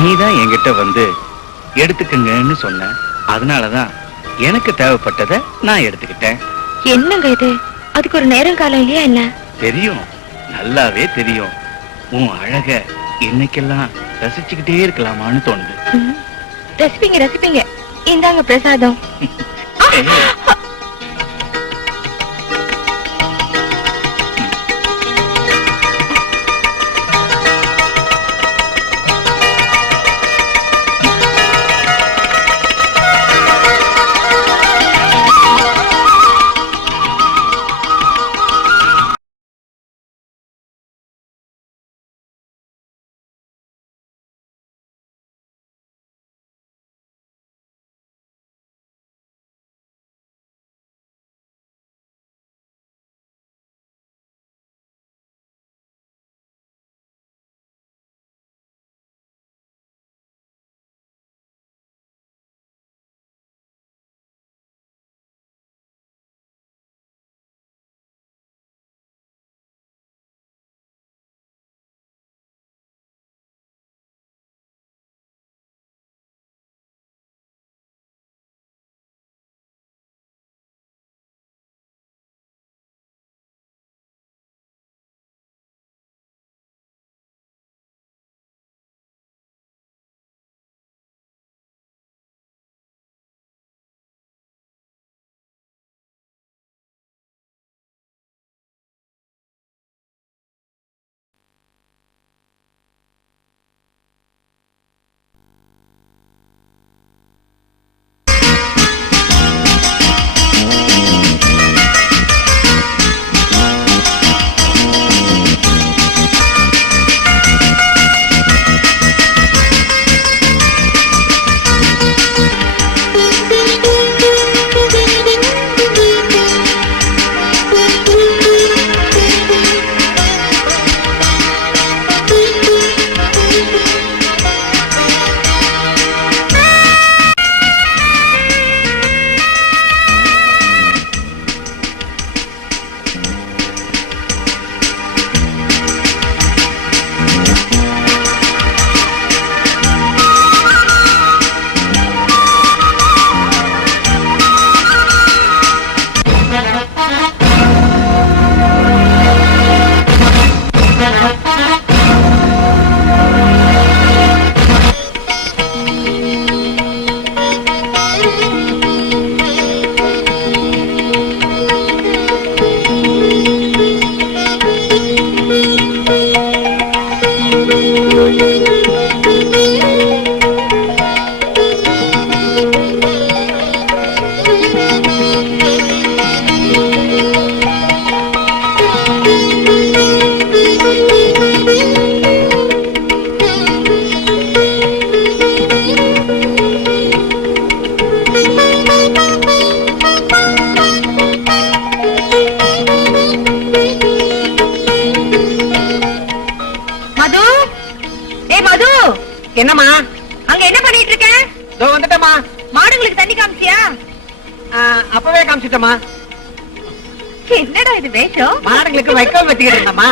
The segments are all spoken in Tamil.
நீதான் என்கிட்ட வந்து எடுத்துக்கங்கன்னு சொன்ன. அதனாலதான் எனக்கு தேவைப்பட்டதை நான் எடுத்துக்கிட்டேன். என்னங்க இது? அதுக்கு ஒரு நேரம் காலம் இல்லையா என்ன? தெரியும், நல்லாவே தெரியும். உன் அழக இன்னைக்கெல்லாம் ரசிச்சுக்கிட்டே இருக்கலாமான்னு தோணுது. ரசிப்பீங்க ரசிப்பீங்க. இந்தாங்க பிரசாதம். என்னம்மா அங்க என்ன பண்ணிட்டு இருக்க? இதோ வந்துட்டமா. மாடுங்களுக்கு தண்ணி காமிச்சியா? அப்பவே காமிச்சிட்டமா. என்னடா இது வேஷம்? மாடுங்களுக்கு வைக்கோல் வச்சுக்கிட்டு இருந்தம்மா.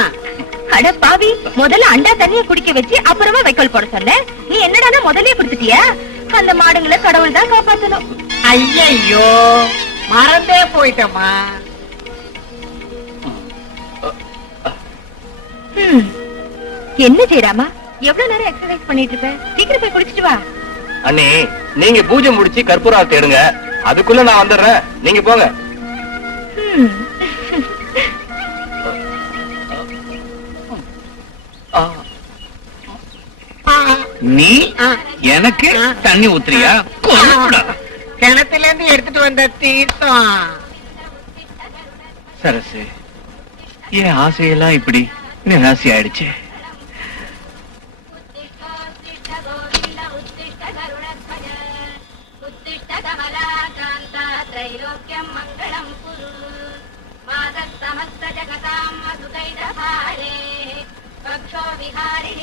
அட பாவி, முதல்ல அண்டா தண்ணிய குடிக்க வச்சு அப்புறமா வைக்கோல் போட சொன்ன. நீ என்னடா முதல்லயே குடுத்துட்டியா? அந்த மாடுங்களை கடவுள் தான் காப்பாத்தணும். ஐயோ, மறந்தே போயிட்டம்மா. என்ன செய்யறாமா? எவ்வளவு நேரம் எக்ஸர்சைஸ் பண்ணிட்டு இருப்ப? சீக்கிரம் போய் குளிச்சிட்டு வா. அண்ணி, நீங்க பூஜை முடிச்சு கற்பூரம் தேடுங்க, அதுக்குள்ள நான் வந்துடுறேன். நீங்க போங்க. நீ எனக்கு தண்ணி ஊத்துறியா? கிணத்துல இருந்து எடுத்துட்டு வந்த தீர்த்தம். சரசு, என் ஆசையெல்லாம் இப்படி நிராசி ஆயிடுச்சு.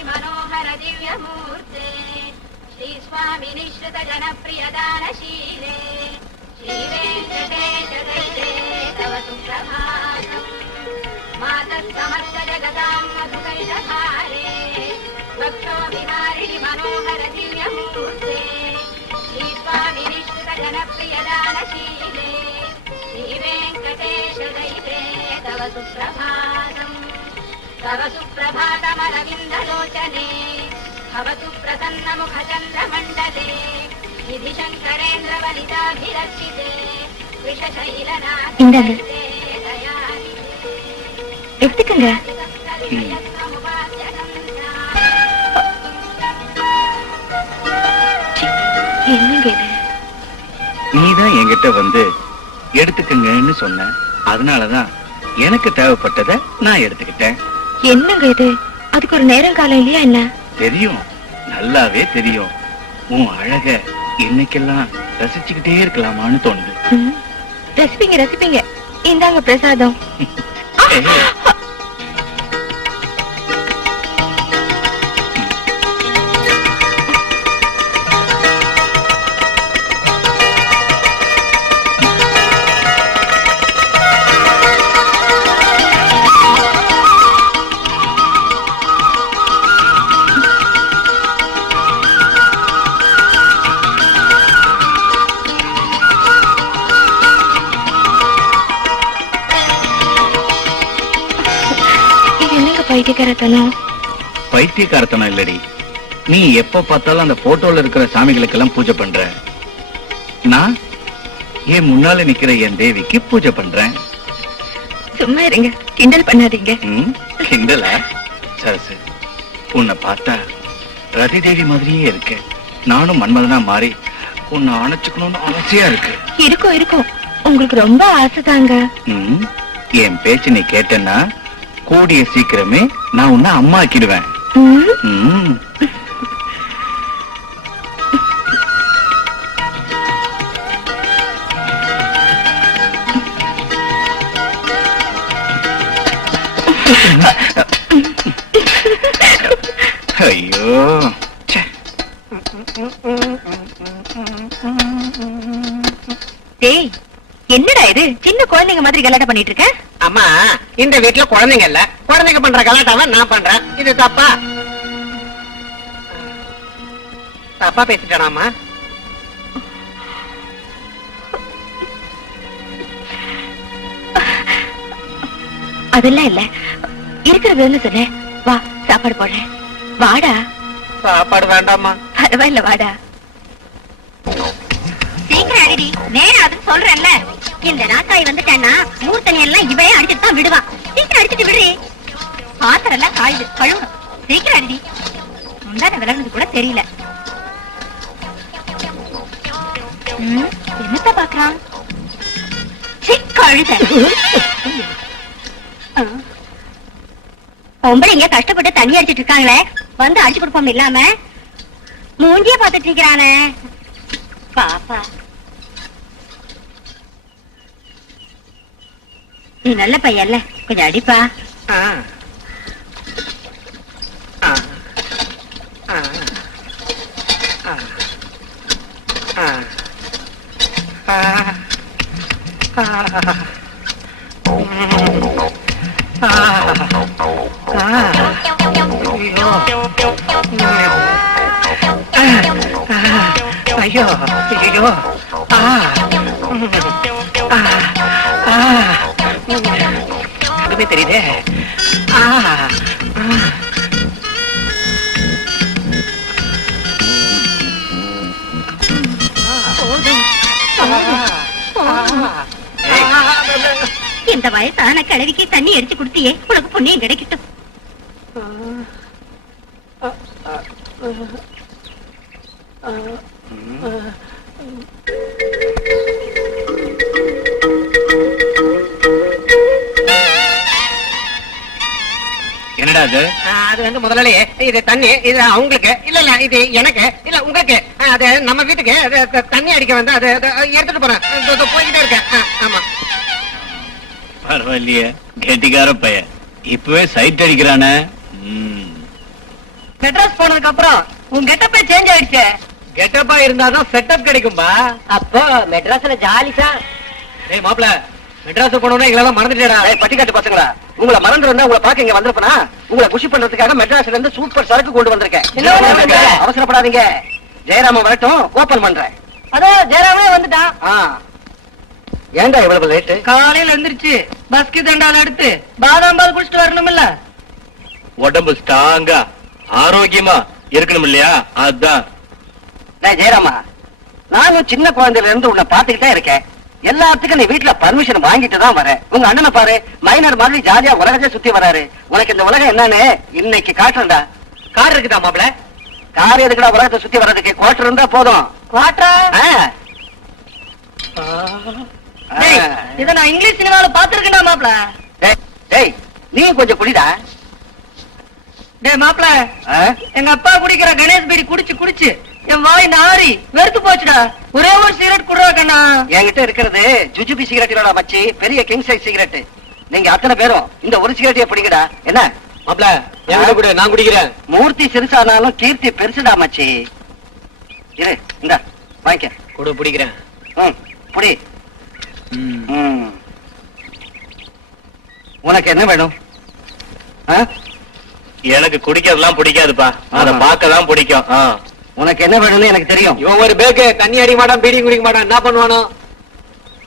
मनोहर दिव्य मूर्ते श्री स्वामी निश्चित जनप्रिय दानशीले श्री वेंकटेश दैते तव सुप्रभातम् मातः समस्त जगतां मधुकैटभारे भक्षोभिमारिणि मनोहर दिव्यमूर्ते श्री निश्चित जनप्रियदानशीले श्रीवेङ्कटेश दैते तव सुप्रभातमरविन्दलोचने भवतु प्रसन्नमुखचन्द्रमण्डले निधि शङ्करेन्द्रवनिताभिरक्षिते இந்தாங்க. எடுத்துக்கங்க. என்னங்க இது? நீதான் என்கிட்ட வந்து எடுத்துக்கங்கன்னு சொன்ன, அதனாலதான் எனக்கு தேவைப்பட்டதை நான் எடுத்துக்கிட்டேன். என்னங்க இது? அதுக்கு ஒரு நேரம் காலம் இல்லையா என்ன? தெரியும், நல்லாவே தெரியும். உன் அழக இன்னைக்கெல்லாம் ரசிச்சுக்கிட்டே இருக்கலாமான்னு தோணுது. ரசிப்பீங்க. இந்தாங்க பிரசாதம். பைத்தியக்காரத்தனம் இல்லடி. நீ எப்ப பார்த்தாலும் அந்த போட்டோல இருக்கிற சாமிகளுக்கெல்லாம் பூஜை பண்ற. நான் என் முன்னால நிக்கிற என் தேவிக்கு பூஜை பண்றேன். சும்மா இருங்க, கிண்டல் பண்ணாதீங்க. கிண்டலா? சரசு, உன்னை பார்த்தா ரதி தேவி மாதிரியே இருக்கு. நானும் மன்மதனா மாறி உன்னை அணைச்சுக்கணும்னு ஆசையா இருக்கு. இருக்கும், உங்களுக்கு ரொம்ப ஆசைதாங்க. என் பேச்சு நீ கேட்டேன்னா கூடிய சீக்கிரமே நான் உன்னை அம்மா ஆக்கிடுவேன். ஐயோ, டேய், என்னடா இது? சின்ன குழந்தைங்க மாதிரி கலாட்டா பண்ணிட்டு இருக்க. அம்மா, இந்த வீட்டுல குழந்தைங்க இல்ல, குழந்தைங்க பண்ற கலாட்டாவை நான் பண்றேன். இது தப்பா? தப்பா பேசிட்டானாமா? அதெல்லாம் இல்ல, இருக்கிறது சொல்லு. வா, சாப்பாடு போடுறேன். வாடா. சாப்பாடு வேண்டாமா? பரவாயில்ல, வாடா. சீக்கிரம் அடிடி, நேரம் அதுன்னு சொல்றேன்ல. இந்த நாட்டாய் வந்துட்டான்னா மூர்த்தனி எல்லாம் இவையே அடிச்சுட்டு தான் விடுவான். சீக்கிரம் அடிச்சுட்டு விடுறி. பாத்திரம் எல்லாம் காயுது, கழுவணும். சீக்கிரம் அடிடி. முந்தான விலகுனது கூட தெரியல. என்னத்த பாக்குறான்? கழுத. பொம்பளைங்க கஷ்டப்பட்டு தண்ணி அடிச்சிட்டு இருக்காங்களே, வந்து அடிச்சு கொடுப்போம் இல்லாம மூஞ்சிய பாத்துட்டு இருக்கிறானே பாப்பா. நீ நல்ல பையன்ல, கொஞ்சம் அடிப்பா. ஐயோ, ஐயோ, அதுவே தெரியுதே. இந்த வயசான கிழவிக்கு தண்ணி அடிச்சு கொடுத்தியே, உனக்கு புண்ணியம் கிடைக்கட்டும். என்னடா அது? அது வந்து முதலாளி, இது தண்ணி, இது அவங்களுக்கு இல்ல, இல்ல இது எனக்கு இல்ல உங்களுக்கு. அது நம்ம வீட்டுக்கு தண்ணி அடிக்க வந்து அது எடுத்துட்டு போறேன். போய்கிட்டே இருக்கேன். ஆமா, பரவாயில்லையே, கெட்டிக்கார பையன். இப்பவே சைட் அடிக்கிறானே. மெட்ராஸ் போனதுக்கு அப்புறம் உன் கெட்டப்பே சேஞ்ச் ஆயிடுச்சு. கெட்டப்பா இருந்தாதான் செட்டப் கிடைக்கும்பா. அப்போ மெட்ராஸ்ல ஜாலிசா. டேய் மாப்ள, மெட்ராஸ் போனோம்னா எங்களெல்லாம் மறந்துட்டேடா. பட்டிக்காட்டு பசங்களா, உங்களை மறந்து வந்தா உங்களை பாக்க இங்க வந்திருப்பனா? உங்களை குஷி பண்றதுக்காக மெட்ராஸ்ல இருந்து சூப்பர் சரக்கு கொண்டு வந்திருக்கேன். என்ன வந்திருக்க? அவசரப்படாதீங்க, ஜெயராமன் வரட்டும், ஓபன் பண்றேன். அதான் ஜெயராமே வந்துட்டான். ஏன்டா இவ்வளவு லேட்டு? காலையில எந்திரிச்சு பஸ்கி தண்டால எடுத்து பாதாம் பால் குடிச்சிட்டு வரணும் இல்ல? உடம்பு ஸ்ட்ராங்கா ஆரோக்கியமா இருக்கணும் இல்லையா? அதான். ஜெயராமா, நானும் சின்ன குழந்தையில இருந்து உன்னை பாத்துக்கிட்டே இருக்கேன். எல்லாத்துக்கும் நீ வீட்டுல பர்மிஷன் வாங்கிட்டு தான் வர. உங்க அண்ணனை பாரு, மைனர் மாதிரி ஜாலியா உலகத்தை சுத்தி வராரு. உனக்கு இந்த உலகம் என்னன்னு இன்னைக்கு காட்டுறா. கார் இருக்குதா மாப்பிள? கார் எதுக்குடா உலகத்தை சுத்தி வர்றதுக்கு? குவார்டர் இருந்தா போதும். வாட்டா ஆ. இத நான் இங்கிலீஷ் சினிமாவில பாத்துருக்கேன்டா மாப்ள. டேய், நீ கொஞ்சம் குடிடா. டேய் மாப்ள, எங்க அப்பா குடிக்கிற கணேஷ் பீடி குடிச்சு குடிச்சு என் வாய் நாரி வெறுத்து போச்சுடா. ஒரே ஒரு சிகரெட் குடுறா கண்ணா. என்கிட்ட இருக்கிறது ஜுஜுபி சிகரெட்டோட மச்சி, பெரிய கிங் சைஸ் சிகரெட். நீங்க அத்தனை பேரும் இந்த ஒரு சிகரெட்டே பிடிங்கடா. என்ன மாப்பிள என்கிட்ட கூட நான் குடிக்கிறேன். மூர்த்தி சிறுசானாலும் கீர்த்தி பெருசுடா மச்சி. இரு, இந்த வாங்கிக்க. கூட பிடிக்கிறேன். புடி. உனக்கு என்ன வேணும்? எனக்கு குடிக்கிறதுலாம் பிடிக்காதுப்பா, அத பார்க்கதான் பிடிக்கும். உனக்கு என்ன வேணும்னு எனக்கு தெரியும். இவன் ஒரு பேக்கு தண்ணி அடிக்க மாட்டான், பீடி குடிக்க மாட்டான், என்ன பண்ணுவானோ?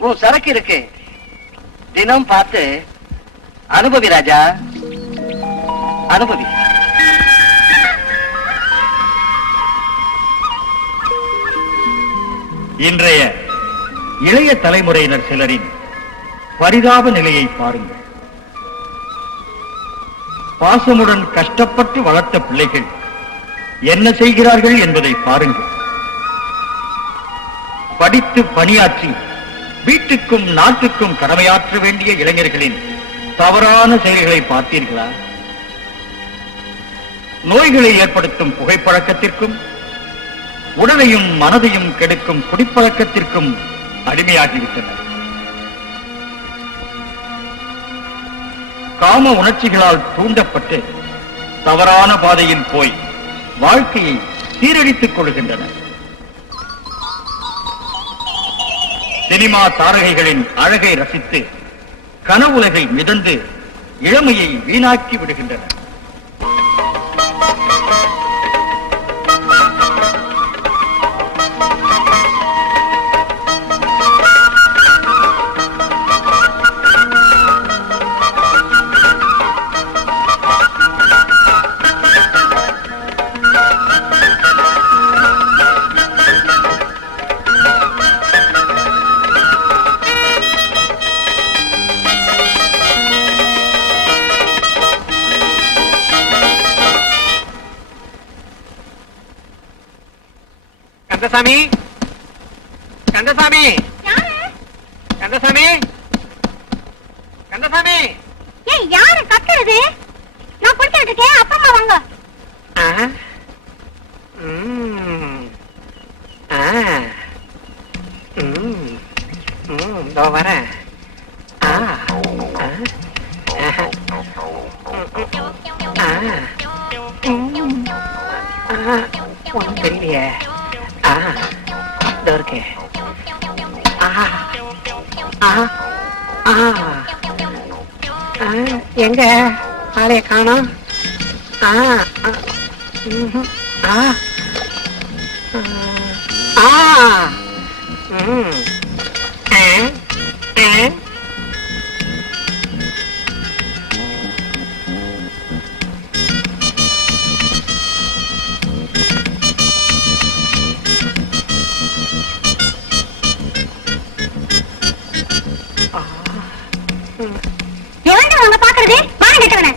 உன் சரக்கு இருக்கு, தினம் பார்த்து அனுபவி ராஜா, அனுபவி. இன்றைய இளைய தலைமுறையினர் சிலரின் பரிதாப நிலையை பாருங்கள். பாசமுடன் கஷ்டப்பட்டு வளர்த்த பிள்ளைகள் என்ன செய்கிறார்கள் என்பதை பாருங்கள். படித்து பணியாற்றி வீட்டுக்கும் நாட்டுக்கும் கடமையாற்ற வேண்டிய இளைஞர்களின் தவறான செயல்களை பார்த்தீர்களா? நோய்களை ஏற்படுத்தும் புகைப்பழக்கத்திற்கும் உடலையும் மனதையும் கெடுக்கும் குடிப்பழக்கத்திற்கும் அடிமையாகிவிட்டனர். காம உணர்ச்சிகளால் தூண்டப்பட்டு தவறான பாதையில் போய் வாழ்க்கையை சீரழித்துக் கொள்கின்றனர். சினிமா தாரகைகளின் அழகை ரசித்து கனவுலகில் மிதந்து இளமையை வீணாக்கி விடுகின்றனர். கந்தசாமி, கந்தசாமி, கந்தசாமி, கந்தசாமி. ஏய், யாரு கத்துறது? நான் குடிச்சிட்டு இருக்கேன், அப்பா அம்மா வாங்க. வரேன். ஒன்னும் தெரியலையே. இருக்கேன். எங்க ஆளைய காணோம். எவன்டா அவங்க பாக்குறது? வாங்க கேட்டவன.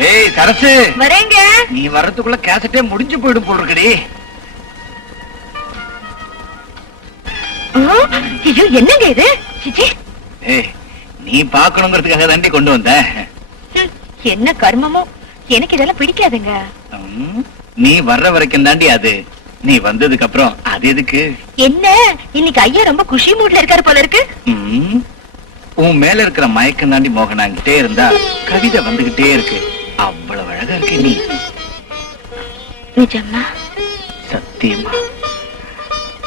ஏய் சரசு, வரேங்க. நீ வர்றதுக்குள்ள கேசட்டே முடிஞ்சு போயிடும் போல் இருக்குடி. ஐயோ, என்னங்க இது? சிச்சி, ஏய், நீ பாக்கணுங்கிறதுக்காக தாண்டி கொண்டு வந்த. என்ன கர்மமோ, எனக்கு இதெல்லாம் பிடிக்காதுங்க. நீ வர்ற வரைக்கும் தாண்டி அது. நீ வந்ததுக்கு அப்புறம் அது எதுக்கு? என்ன இன்னைக்கு ஐயா ரொம்ப குஷி மூட்ல இருக்காரு போல இருக்கு. உன் மேல இருக்கிற மயக்கம் தாண்டி மோகனாங்கிட்டே இருந்தா கவிதை வந்துகிட்டே இருக்கு. அவ்வளவு அழகா இருக்கு நீ. நிஜமா? சத்தியமா.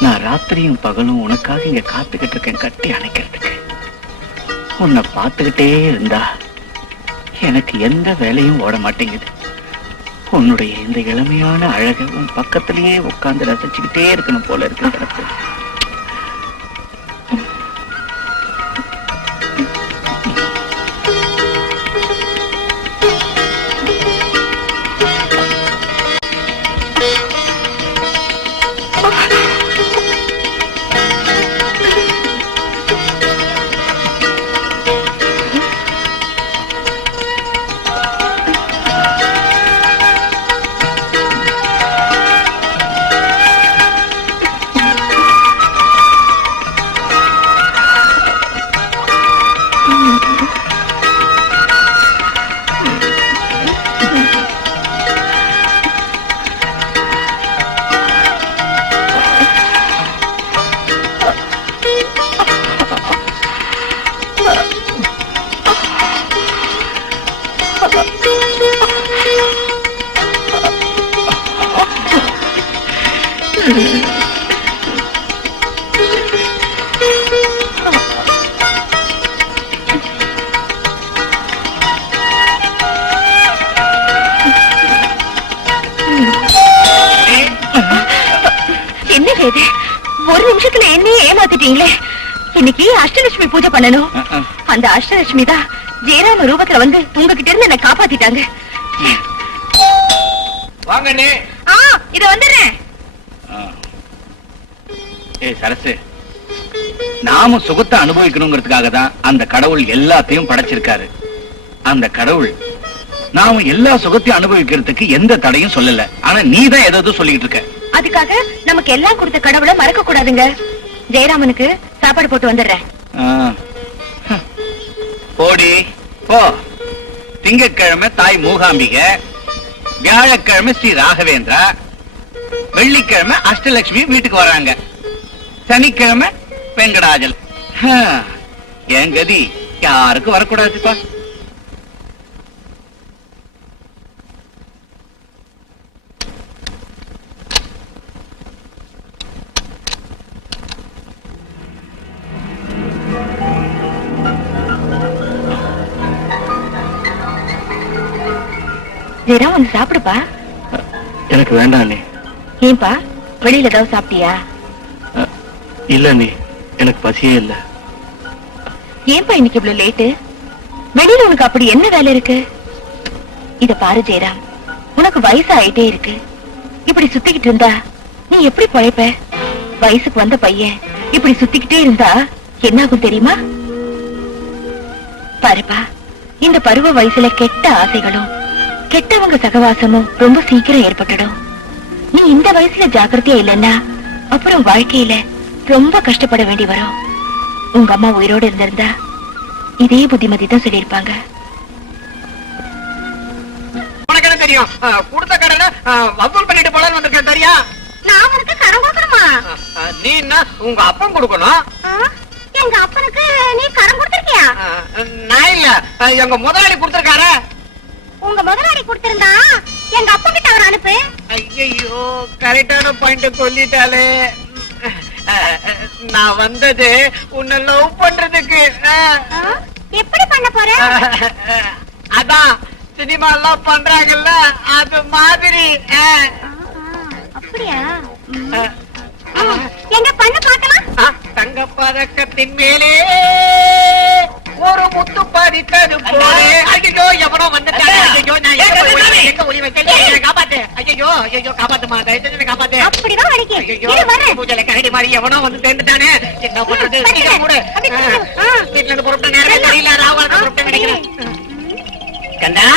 நான் ராத்திரியும் பகலும் உனக்காக இங்க காத்துக்கிட்டு இருக்கேன், கட்டி அணைக்கிறதுக்கு. உன்னை பார்த்துக்கிட்டே இருந்தா எனக்கு எந்த வேலையும் ஓட மாட்டேங்குது. உன்னுடைய இந்த இளமையான அழக உன் பக்கத்திலேயே உட்கார்ந்து ரசிச்சுக்கிட்டே இருக்கணும் போல இருக்கு எனக்கு. ஒரு நிமிஷத்துல என்னையே ஏமாத்திட்டீங்களே. இன்னைக்கு அஷ்டலட்சுமி பூஜை பண்ணணும். அந்த அஷ்டலட்சுமி தான் ஜெயராம ரூபத்துல வந்து உங்ககிட்ட இருந்து என்ன காப்பாத்திட்டாங்க. வாங்க அண்ணே. இத வந்துடுறேன். ஏய் சரசு, நாம சுகத்தை அனுபவிக்கணுங்கிறதுக்காக தான் அந்த கடவுள் எல்லாத்தையும் படைச்சிருக்காரு. அந்த கடவுள் நாம எல்லா சுகத்தையும் அனுபவிக்கிறதுக்கு எந்த தடையும் சொல்லல. ஆனா நீ தான் ஏதாவது சொல்லிட்டு இருக்க. அதுக்காக நமக்கு எல்லாம் கொடுத்த கடவுளை மறக்க கூடாதுங்க. ஜெயராமனுக்கு சாப்பாடு போட்டு வந்துடுறேன். போடி போ. திங்கட்கிழமை தாய் மூகாம்பிகை, வியாழக்கிழமை ஸ்ரீ ராகவேந்திரா, வெள்ளிக்கிழமை அஷ்டலட்சுமி வீட்டுக்கு வராங்க, சனிக்கிழமை வெங்கடாஜல். என் கதி யாருக்கும் வரக்கூடாதுப்பா. ஜெயராம், வந்து சாப்பிடுப்பா. எனக்கு வேண்டாம் அண்ணே. ஏன்பா, வெளியில ஏதாவது சாப்பிட்டியா? இல்ல அண்ணே, எனக்கு பசியே இல்ல. ஏன்பா இன்னைக்கு இவ்வளவு லேட்டு? வெளியில உனக்கு அப்படி என்ன வேலை இருக்கு? இத பாரு ஜெயராம், உனக்கு வயசு ஆயிட்டே இருக்கு. இப்படி சுத்திக்கிட்டு இருந்தா நீ எப்படி பழைப்ப? வயசுக்கு வந்த பையன் இப்படி சுத்திக்கிட்டே இருந்தா என்ன ஆகும் தெரியுமா? பாருப்பா, இந்த பருவ வயசுல கெட்ட ஆசைகளும் கெட்டவங்க சகவாசமும் ரொம்ப சீக்கிரம் ஏற்பட்டுடும். நீ இந்த வயசுல ஜாக்கிரதையா இல்லன்னா அப்புறம் வாழ்க்கையில ரொம்ப கஷ்டப்பட வேண்டி வரும். உங்க அம்மா உயிரோடு இருந்திருந்தா இதே புத்திமதி தான் சொல்லியிருப்பாங்க. உனக்கு என்ன தெரியும்? கொடுத்த கடனை வசூல் பண்ணிட்டு போலான்னு வந்திருக்கேன். தெரியா? நான் உனக்கு கடன் கொடுக்கணுமா? நீ என்ன உங்க அப்பன் கொடுக்கணும்? எங்க அப்பனுக்கு நீ கடன் கொடுத்திருக்கியா? நான் இல்ல, எங்க முதலாளி கொடுத்திருக்காரு. உங்க முதலாளி கொடுத்திருந்தா எங்க அப்பா கிட்ட அவர் அனுப்பு. ஐயோ, கரெக்டான பாயிண்ட் சொல்லிட்டாலே. நான் வந்தது உன்னை லவ் பண்றதுக்கு. எப்படி பண்ண போற? அதான் சினிமா எல்லாம் பண்றாங்கல்ல, அது மாதிரி. அப்படியா? எங்க பண்ண பார்க்கலாம். தங்க பதக்கத்தின் மேலே ஒரு முத்து பதித்தது போலே. ஐயோ, எவனோ வந்துட்டானே. ஐயோ, நான் எங்க ஒளி வைக்க காப்பாத்து. ஐயோ ஐயோ, காப்பாத்துமா, தயவுசெய்து காப்பாத்து. அப்படிதான் வலிக்கு. பூஜையில கரடி மாதிரி எவனோ வந்து சேர்ந்துட்டானே. என்ன பண்றது? வீட்டுல இருந்து புறப்பட்ட நேரமே தெரியல. ராவாளத்தை புறப்பட்டு நினைக்கிறேன். கண்டா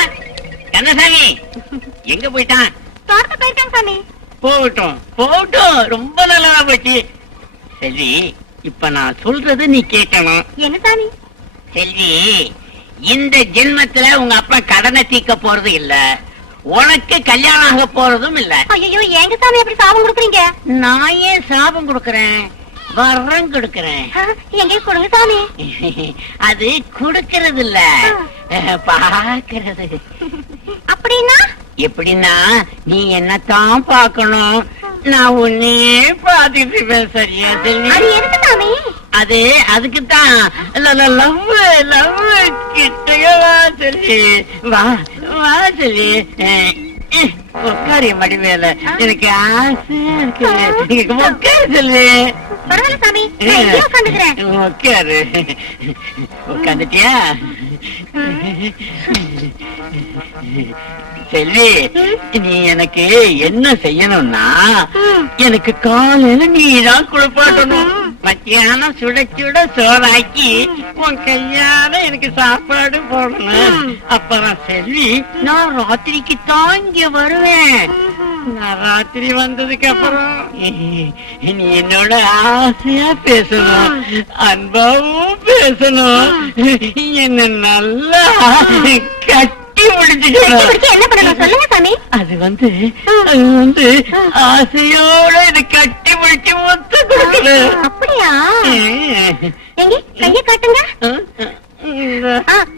கண்ணசாமி எங்க போயிட்டான்? தோட்டத்தை போயிருக்காங்க சாமி. போகட்டும் போகட்டும், ரொம்ப நல்லதா போச்சு. செல்வி, இப்ப நான் சொல்றது நீ கேட்கணும். என்ன சாமி? செல்வி, இந்த ஜென்மத்துல உங்க அப்பா கடனை தீர்க்க போறது இல்ல, உனக்கு கல்யாணம் ஆக போறதும் இல்ல. ஐயோ, எங்க சாமி எப்படி சாபம் கொடுக்குறீங்க? நான் ஏன் சாபம் கொடுக்கறேன், வரம் கொடுக்கறேன். எங்க கொடுங்க சாமி. அது கொடுக்கறது இல்ல, பாக்குறது. அப்படின்னா? எப்படின்னா, நீ என்னத்தான் பாக்கணும், நான் உன்னையே பாத்துட்டு இருப்பேன். சரியா செல்வி? அது எதுக்கு சாமி? அது அதுக்குத்தான். லவ் லவ் கிட்டவே வா செல்வி, வா வா செல்வி. உட்காரு மடி மேல, எனக்கு ஆசையா இருக்கு. உட்காரு செல்வி. பரவாயில்ல சாமி, நான் இங்கேயே உட்காந்துக்கிறேன். உட்காரு. உட்காந்துட்டியா? செல்வி, நீ எனக்கு என்ன செய்யணும்னா, எனக்கு காலையில நீதான் குளிப்பாட்டணும், மத்தியானம் சுட சுட சோறாக்கி உன் கையால எனக்கு சாப்பாடு போடணும். அப்புறம் செல்வி, நான் ராத்திரிக்கு தான் இங்க வருவேன். நான் ராத்திரி வந்ததுக்கு அப்புறம் நீ என்னோட ஆசையா பேசணும், அன்பாவும் பேசணும், என்ன நல்லா கட்டி பிடிச்சுக்கணும். என்ன பண்ணணும் சொல்லுங்க சாமி. அது வந்து ஆசையோட இது கட்டி பிடிச்சு மொத்த கொடுக்கணும். அப்படியா? எங்க கைய காட்டுங்க.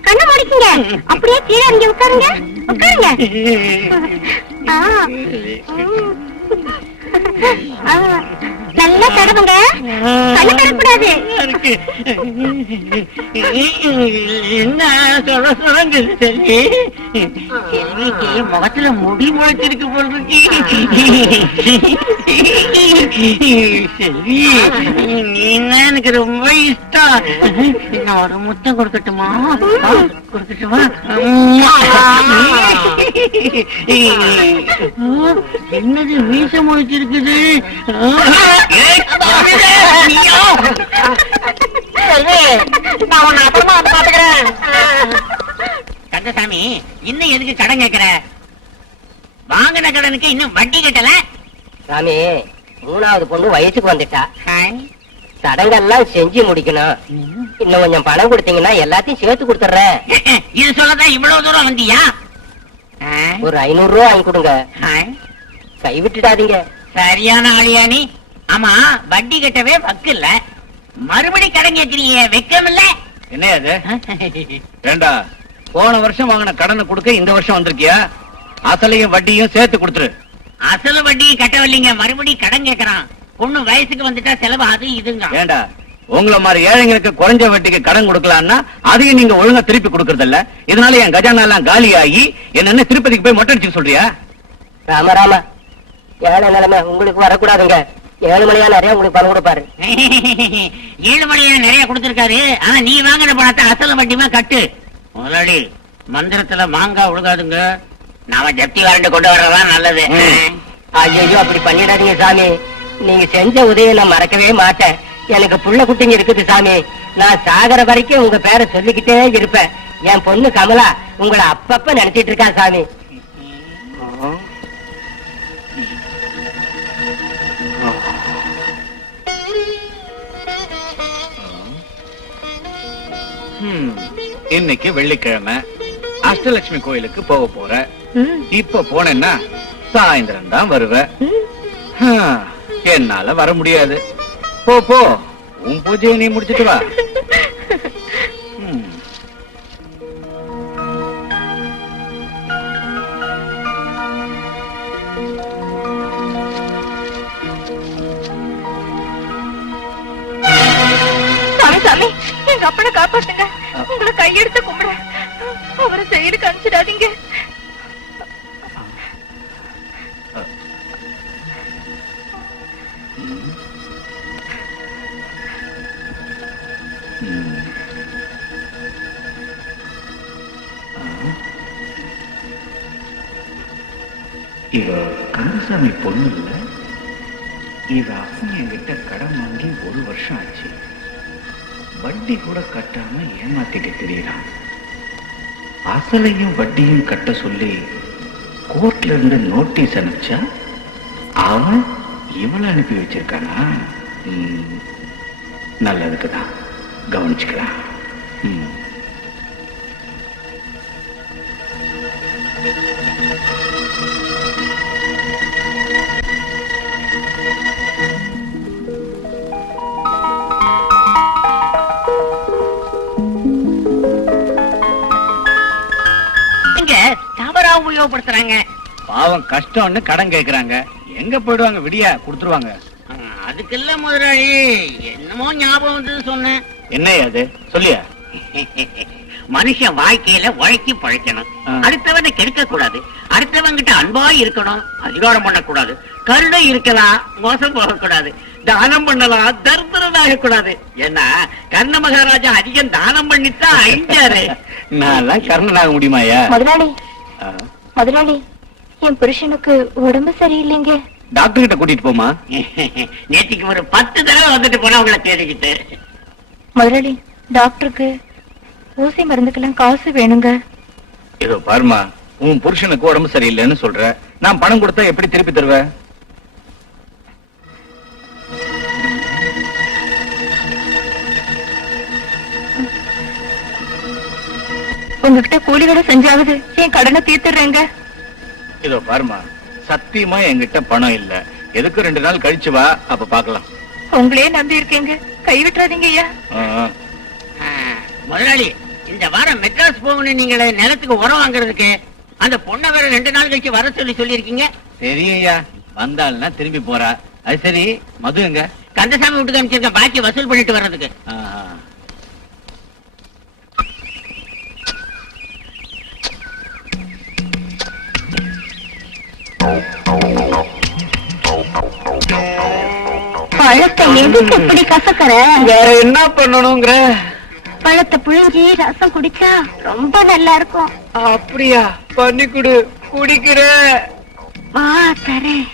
கண்ணை முடிக்குங்க. அப்படியே கீழே இங்க உட்காருங்க, உட்காருங்க. நல்லா தடவுங்க, கண்ணு தரக்கூடாது. என்ன சொல்ல சொல்லுங்க செல்வி. செல்விக்கு முகத்துல முடி முளைச்சிருக்கு போல. செல்வி, நீன்னா எனக்கு ரொம்ப இஷ்டம். நான் ஒரு முத்தம் கொடுக்கட்டுமா? கொடுக்கட்டுமா? என்னது மீச முளைச்சிருக்குது? கந்தசாமி, இன்னும் எதுக்கு கடன் கேக்குற? வாங்கின கடனுக்கு இன்னும் வட்டி கட்டல. சாமி, 3வது பொண்ணு வயசுக்கு வந்துட்டா, சடங்கெல்லாம் செஞ்சு முடிக்கணும். இன்னும் கொஞ்சம் பணம் கொடுத்தீங்கன்னா எல்லாத்தையும் சேர்த்து கொடுத்துறேன். இது சொல்லதான் இவ்வளவு தூரம் வந்தியா? ஒரு 500 ரூபா வாங்கி கொடுங்க, கை விட்டுடாதீங்க. சரியான ஆளியா நீ? ஆமா, வட்டி கட்டவே வக்கு இல்ல, மறுபடி கடன் கேட்கிறீங்க, வெக்கம் இல்ல? என்ன அது? ஏண்டா, போன வருஷம் வாங்கின கடனை கொடுக்க இந்த வருஷம் வந்திருக்கியா? அசலையும் வட்டியும் சேர்த்து கொடுத்துரு. அசல் வட்டியும் கட்டவில்லைங்க, மறுபடி கடன் கேட்கறான். பொண்ணு வயசுக்கு வந்துட்டா செலவு அது இதுங்க. ஏண்டா, உங்களை மாதிரி ஏழைங்களுக்கு குறைஞ்ச வட்டிக்கு கடன் கொடுக்கலாம்னா அதையும் நீங்க ஒழுங்கா திருப்பி கொடுக்கறது இல்ல. இதனால என் கஜானா எல்லாம் காலி ஆகி என்ன திருப்பதிக்கு போய் மொட்டை அடிச்சு சொல்றியா? ராமராம, ஏழை நிலைமை உங்களுக்கு வரக்கூடாதுங்க. 7 மணியா நிறைய உங்களுக்கு பணம் கொடுப்பாரு. 7 மணியா நிறைய கொடுத்திருக்காரு. ஆனா நீ வாங்கின பணத்தை அசல் வட்டியுமா கட்டு. முதலாளி, மந்திரத்துல மாங்காய் உழுகாதுங்க, நாம ஜப்தி வாரண்ட் கொண்டு வர்றதான் நல்லது. ஐயோ, அப்படி பண்ணிடாதீங்க சாமி. நீங்க செஞ்ச உதவியை நான் மறக்கவே மாட்டேன். எனக்கு புள்ள குட்டிங்க இருக்குது சாமி. நான் சாகர வரைக்கும் உங்க பேரை சொல்லிக்கிட்டே இருப்பேன். என் பொண்ணு கமலா உங்களை அப்பப்ப நினைச்சிட்டு இருக்கா சாமி. இன்னைக்கு வெள்ளிக்கிழமை, அஷ்டலட்சுமி கோயிலுக்கு போக போற. இப்ப போனேன்னா சாயந்தரம் தான் வருவ. என்னால வர முடியாது. போ போ, உன் பூஜையை நீ முடிச்சிட்டு வா. சாமி, எங்க அப்பனை காப்பாத்துங்க. உங்களை கையெடுத்து கும்பிடுறேன். அவரை சைடுக்கு அனுப்பிச்சிடாதீங்க. இவ கந்தசாமி பொண்ணு இல்ல. இவ அப்பன் என்கிட்ட கடன் வாங்கி 1 வருஷம் ஆச்சு. வட்டி கூட கட்டாம ஏமாத்திட்டு திரியறான். அசலையும் வட்டியும் கட்ட சொல்லி கோர்ட்ல இருந்து நோட்டீஸ் அனுப்பிச்சா அவன் இவளை அனுப்பி வச்சிருக்கானா? நல்லதுக்குதான், கவனிச்சுக்கலாம். இங்க தவறா உபயோகப்படுத்துறாங்க. பாவம் கஷ்டம்னு கடன் கேக்குறாங்க. எங்க போயிடுவாங்க? விடியா கொடுத்துருவாங்க. அதுக்கெல்ல முதலாளி என்னமோ ஞாபகம் வந்து சொன்னேன். என்ன அது சொல்லியா? மனுஷன் வாழ்க்கையில உழைக்கி பழைக்கணும், அடுத்தவனை கெடுக்க கூடாது, அடுத்தவங்கிட்ட அன்பா இருக்கணும், அதிகாரம் பண்ணக்கூடாது, கருணை இருக்கலாம், மோசம் போகக்கூடாது, தானம் பண்ணலாம், தர்மராக கூடாது. ஏன்னா கர்ண மகாராஜா அதிகம் தானம் பண்ணித்தான் அழிஞ்சாரு. நான் கர்ணனாக முடியுமாயா? முதலாளி என் புருஷனுக்கு உடம்பு சரியில்லைங்க. டாக்டர் கிட்ட கூட்டிட்டு போமா. நேற்றுக்கு ஒரு 10 தடவை வந்துட்டு போனா உங்களை தேடிக்கிட்டு. முதலாளி டாக்டருக்கு ஊசி மருந்துக்கெல்லாம் காசு வேணுங்க. ஏதோ பாருமா, உன் புருஷனுக்கு உடம்பு சரியில்லைன்னு சொல்ற, நான் பணம் கொடுத்தா எப்படி திருப்பி தருவ? உங்ககிட்ட கூலி வேலை செஞ்சாவது என் கடனை தீர்த்துறேங்க. இதோ பாருமா, சத்தியமா என்கிட்ட பணம் இல்ல. எதுக்கு 2 நாள் கழிச்சு வா, அப்ப பாக்கலாம். உங்களே நம்பி இருக்கீங்க, கைவிட்டுறாதீங்க ஐயா. முதலாளி இந்த வாரம் மெட்ராஸ் போகணும். நீங்களே நிலத்துக்கு உரம் வாங்குறதுக்கு அந்த பொண்ணை வேற 2 நாள் கழிச்சு வர சொல்லியிருக்கீங்க. சரி ஐயா, வந்தாள்னா திரும்பி போறா. அது சரி, மது எங்க? கந்தசாமி வீட்டுக்கு அனுப்பிச்சிருக்கேன் பாக்கி வசூல் பண்ணிட்டு வர்றதுக்கு. பழத்தை எதுக்கு இப்படி கசக்கற? வேற என்ன பண்ணணுங்கிற? பழத்தை புழிஞ்சி ரசம் குடிச்சா ரொம்ப நல்லா இருக்கும். அப்படியா? பண்ணி குடு, குடிக்கிற. வா தரேன்.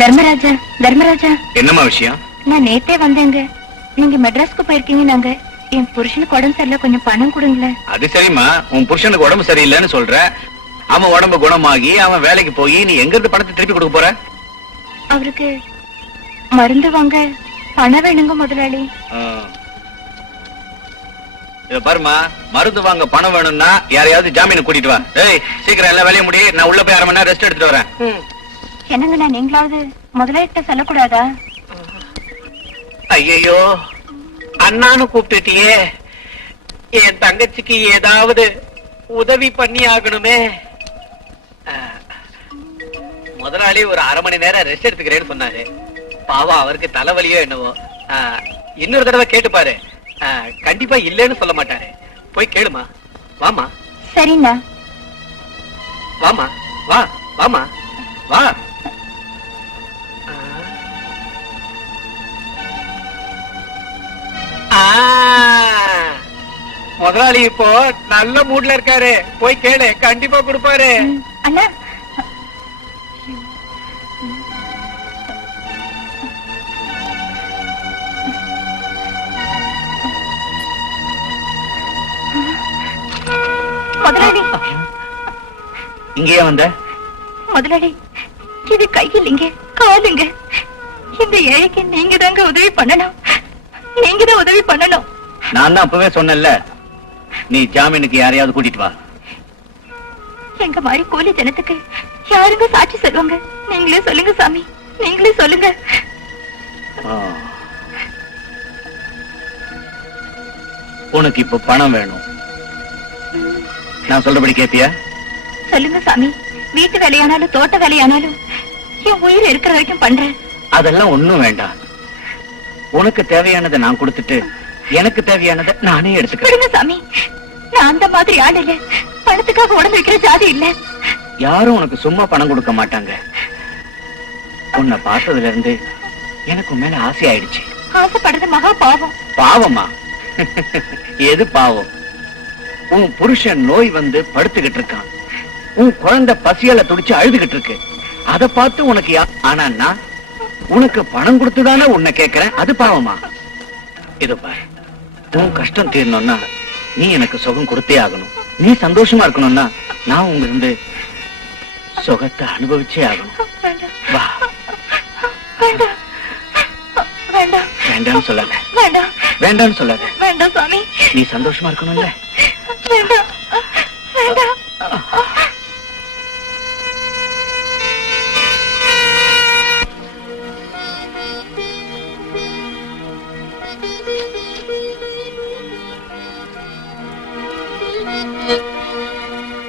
தர்மராஜா, தர்மராஜா, என்னம்மா விஷயம்? நான் நேத்தே வந்தேங்க. நீங்க மெட்ராஸ்க்கு போயிருக்கீங்க. நாங்க என் புருஷனுக்கு உடம்பு சரியில்லை, கொஞ்சம் பணம் கொடுங்களேன். அது சரிம்மா, உன் புருஷனுக்கு உடம்பு சரியில்லைன்னு சொல்ற. அவன் உடம்பு குணமாகி அவன் வேலைக்கு போய் நீ எங்க இருந்து பணத்தை திருப்பி கொடுக்க போற? அவருக்கு மருந்து வாங்க பணம் வேணுங்க முதலாளி. இத பாருமா, மருந்து வாங்க பணம் வேணும்னா யாரையாவது ஜாமீன் கூட்டிட்டு வா. ஏய், சீக்கிரம் எல்லா வேலையும் முடி, நான் உள்ள போய் 1/2 மணி நேரம் ரெஸ்ட் எடுத்துட்டு வரேன். என்னங்க, நான் நீங்களாவது முதலாளிகிட்ட சொல்லக்கூடாதா? ஐயோ, அண்ணான்னு கூப்பிட்டுட்டியே. என் தங்கச்சிக்கு ஏதாவது உதவி பண்ணி ஆகணுமே. முதலாளி ஒரு 1/2 மணி நேரம் ரெஸ்ட் எடுத்துக்கிறேன்னு சொன்னாரு. பாவம் அவருக்கு தலைவலியோ என்னவோ. இன்னொரு தடவை கேட்டு பாரு, கண்டிப்பா இல்லைன்னு சொல்ல மாட்டாரு. போய் கேளுமா. வாமா. சரிண்ணா. வாமா, வா, வாமா, வா. முதலாளி இப்போ நல்ல மூட்ல இருக்காரு. போய் கேளு, கண்டிப்பா கொடுப்பாரு. அண்ணா, முதலாளி. இங்கேயே வந்த? முதலாளி, இது கையில்லைங்க, காலுங்க. இந்த ஏழைக்கு நீங்க தாங்க உதவி பண்ணணும். நீங்க தான் உதவி பண்ணணும். நான் தான் அப்பவே சொன்னேன்ல, நீ ஜாமீனுக்கு யாரையாவது கூட்டிட்டு வா. எங்க மாதிரி கூலி ஜனத்துக்கு யாருங்க சாட்சி சொல்லுவாங்க? நீங்களே சொல்லுங்க சாமி, நீங்களே சொல்லுங்க. உனக்கு இப்ப பணம் வேணும். நான் சொல்றபடி கேப்பியா? சொல்லுங்க சாமி. வீட்டு வேலையானாலும் தோட்ட வேலையானாலும் என் உயிர் இருக்கிற வரைக்கும் பண்றேன். அதெல்லாம் ஒண்ணும் வேண்டாம். உனக்கு தேவையானதை நான் கொடுத்துட்டு எனக்கு தேவையானதை நானே எடுத்துக்கிறேன். சாமி, நான் அந்த மாதிரி ஆள் இல்ல. பணத்துக்காக உடம்பு வைக்கிற ஜாதி இல்ல. யாரும் உனக்கு சும்மா பணம் கொடுக்க மாட்டாங்க. உன்னை பார்த்ததுல இருந்து எனக்கு மேல ஆசை ஆயிடுச்சு. ஆசைப்படுறது மகா பாவம். பாவமா? எது பாவம்? உன் புருஷன் நோய் வந்து படுத்துக்கிட்டு இருக்கான். உன் குழந்தை பசியால துடிச்சு அழுதுகிட்டு இருக்கு. அதை பார்த்து உனக்கு ஆனா உனக்கு பணம் கொடுத்துதானே உன்னை கேட்கிறேன். அது பாவமா? இது பாரு, உன் கஷ்டம் தீரணும்னா நீ எனக்கு சுகம் கொடுத்தே ஆகணும். நீ சந்தோஷமா இருக்கணும்னா நான் உங்க இருந்து சுகத்தை அனுபவிச்சே ஆகணும். வா. வேண்டாம் வேண்டாம் வேண்டாம்னு சொல்லாத, வேண்டாம் வேண்டாம்னு சொல்லாத. வேண்டாம் சுவாமி, நீ சந்தோஷமா இருக்கணும்ல. வேண்டாம் வேண்டாம்.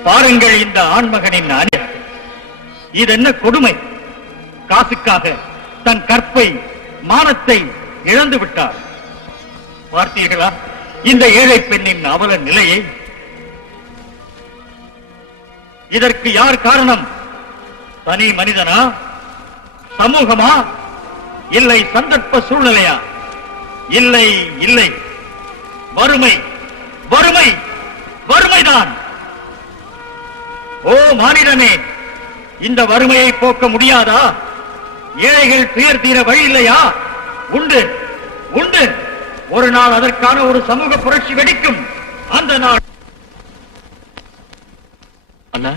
பாருங்கள் இந்த ஆண்மகனின் அநியாயம். இது என்ன கொடுமை! காசுக்காக தன் கற்பை, மானத்தை இழந்து விட்டார். பார்த்தீர்களா இந்த ஏழை பெண்ணின் அவல நிலையை? இதற்கு யார் காரணம்? தனி மனிதனா, சமூகமா, இல்லை சந்தர்ப்ப சூழ்நிலையா? இல்லை இல்லை, வறுமை வறுமை வறுமைதான். ஓ மானிடனே, இந்த வறுமையை போக்க முடியாதா? ஏழைகள் துயர் தீர வழி இல்லையா? உண்டு உண்டு, ஒரு நாள் அதற்கான ஒரு சமூக புரட்சி வெடிக்கும். அந்த நாள். அண்ணா,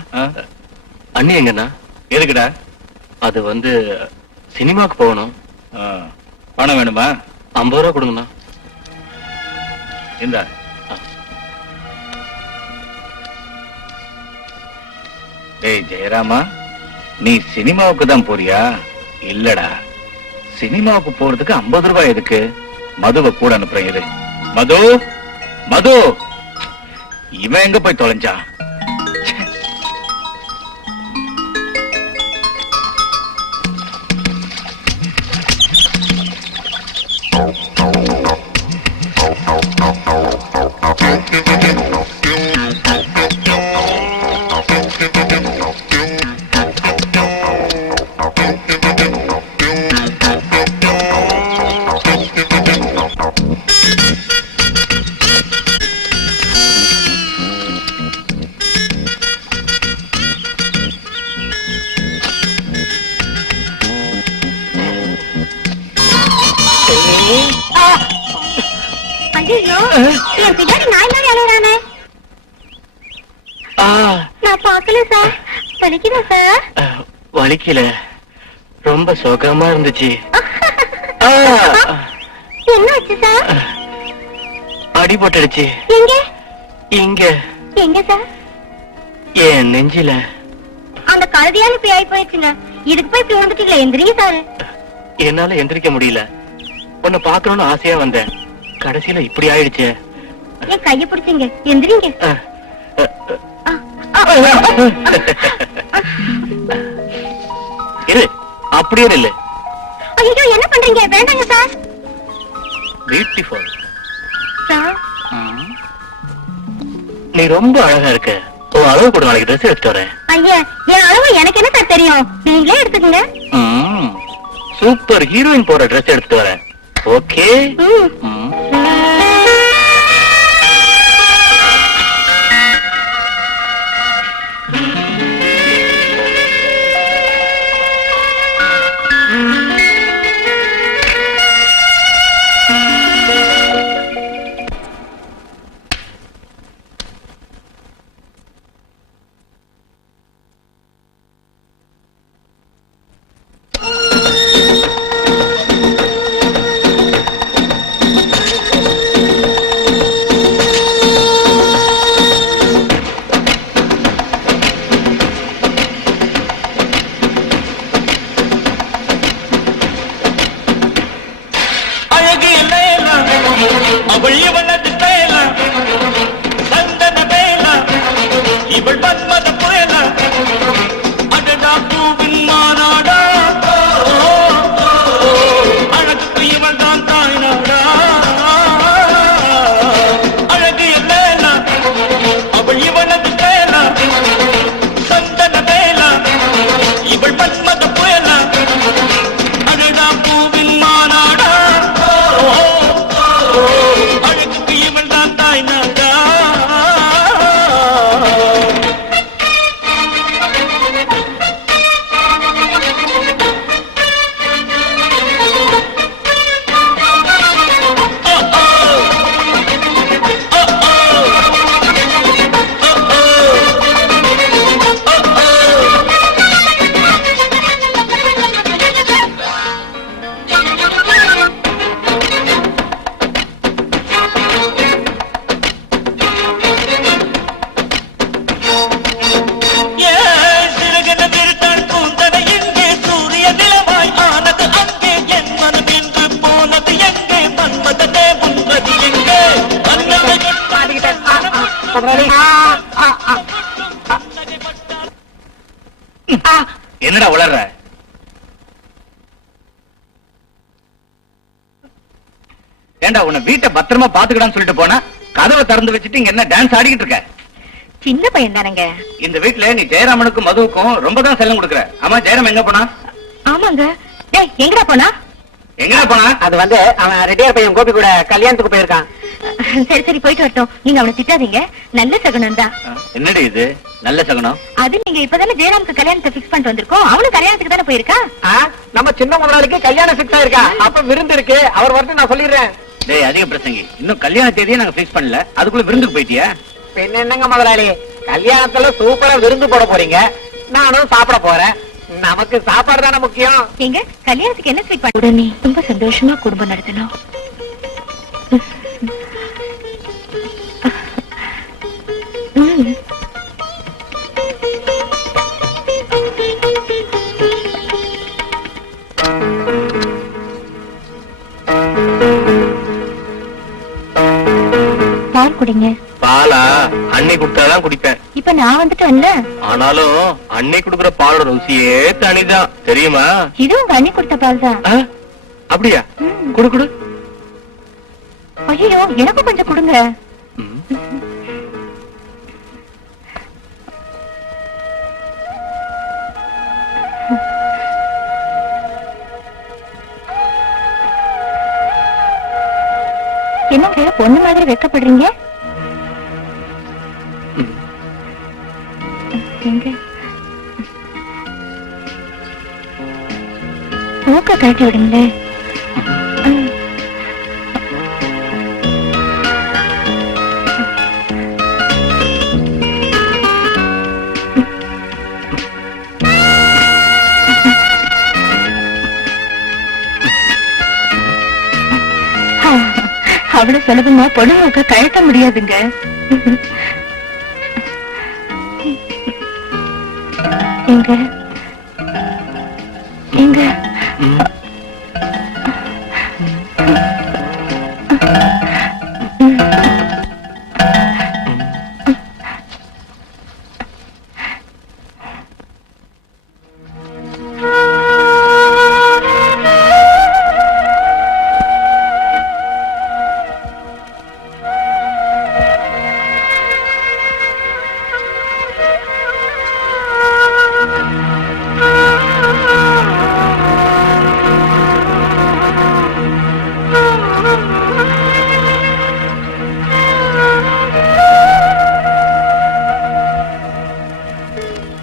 அண்ணி எங்கண்ணா? எதுக்குடா? அது சினிமாக்கு போகணும். பணம் வேணுமா? 50 ரூபா கொடுங்கண்ணா. இந்த டேய் ஜெயராமா, நீ சினிமாவுக்கு தான் போறியா? இல்லடா, சினிமாவுக்கு போறதுக்கு 50 ரூபாய் எதுக்கு? மதுவை கூட அனுப்புறேன். இரு. மது, மது, இவன் எங்க போய் தொலைஞ்சான்? ஐயோ, என் பின்னாடி நாய் மாதிரி அலையறானே. நான் பார்க்கல சார். வலிக்குதா சார்? வலிக்கல, ரொம்ப சுகமா இருந்துச்சு. என்ன ஆச்சு சார்? அடிபட்டுடுச்சு. எங்க இங்க எங்க சார்? என் நெஞ்சில. அந்த கழுதியால இப்படி ஆயி போயிடுச்சுங்க. இதுக்கு போய் இப்படி வந்துட்டீங்களா? எந்திரிங்க சார். என்னால எந்திரிக்க முடியல. உன்னை பாக்கணும்னு ஆசையா வந்தேன். கடைசியில இப்படி ஆயிடுச்சு. என் கைய பிடிச்சிங்க. எந்திரிங்க. இரு, அப்படியே நில்லு. ஐயோ, என்ன பண்றீங்க? வேண்டாங்க சார். பியூட்டிஃபுல். சார், நீ ரொம்ப அழகா இருக்க. உன் அளவு கூட நாளைக்கு ட்ரெஸ் எடுத்துட்டு வரேன். ஐயா, என் அளவு எனக்கு என்ன சார் தெரியும்? நீங்களே எடுத்துக்கங்க. சூப்பர் ஹீரோயின் போற ட்ரெஸ் எடுத்துட்டு வரேன். ஓகே. என்னடா உளர்ற? ஏண்டா உன்னை வீட்டை பத்திரமா பாத்துக்கடான்னு சொல்லிட்டு போனா கதவை திறந்து வச்சுட்டு இங்க என்ன டான்ஸ் ஆடிக்கிட்டு இருக்க? சின்ன பையன் தானங்க. இந்த வீட்டுல நீ ஜெயராமனுக்கும் மதுவுக்கும் ரொம்ப தான் செல்லம் கொடுக்குற. ஆமா, ஜெயராம் எங்க போனா? ஆமாங்க. டேய் எங்கடா போனா? எங்கடா போனா? அது வந்து அவன் ரெட்டியார் பையன் கோபி கூட கல்யாணத்துக்கு போயிருக்கான். சரி சரி போயிட்டு வரட்டும். நீங்க அவனை திட்டாதீங்க. நல்ல சகுனம் தான். என்னடி இது நல்ல சகுனம்? அது நீங்க இப்பதானே ஜெயராமுக்கு கல்யாணத்தை பிக்ஸ் பண்ணிட்டு வந்திருக்கோம். அவனும் கல்யாணத்துக்கு தானே போயிருக்கா. நம்ம சின்ன முதலாளிக்கு கல்யாணம் ஃபிக்ஸ் ஆயிருக்கா. அப்ப விருந்து இருக்கு, அவர் வரட்டும், நான் சொல்லிடுறேன். டேய் அதிக பிரசங்கி, இன்னும் கல்யாண தேதியை நாங்க பிக்ஸ் பண்ணல, அதுக்குள்ள விருந்துக்கு போயிட்டியா? பின்ன என்னங்க முதலாளி, கல்யாணத்துல சூப்பரா விருந்து போட போறீங்க, நானும் சாப்பிட போறேன். நமக்கு சாப்பாடு தானே முக்கியம். எங்க கல்யாணத்துக்கு என்ன ஸ்வீட் பண்ண? உடனே ரொம்ப சந்தோஷமா குடும்பம் நடத்தணும். பால் குடிங்க. பாலா அன்னை குடுத்தாதான் குடிப்பேன். இப்ப நான் வந்துட்டேன்ல. ஆனாலும் அன்னை குடுக்குற பாலோட ருசியே தனிதான், தெரியுமா? இது உங்க அண்ணி கொடுத்த பால் தான். அப்படியா? குடு குடு. ஐயோ எனக்கும் கொஞ்சம் கொடுங்க. என்னங்க பொண்ணு மாதிரி வெக்கப்படுறீங்க? எங்க மூக்க கட்டி விடுங்களே. அவ்வளவு சுலபமா பொண்ணு கழட்ட முடியாதுங்க. எங்க எங்க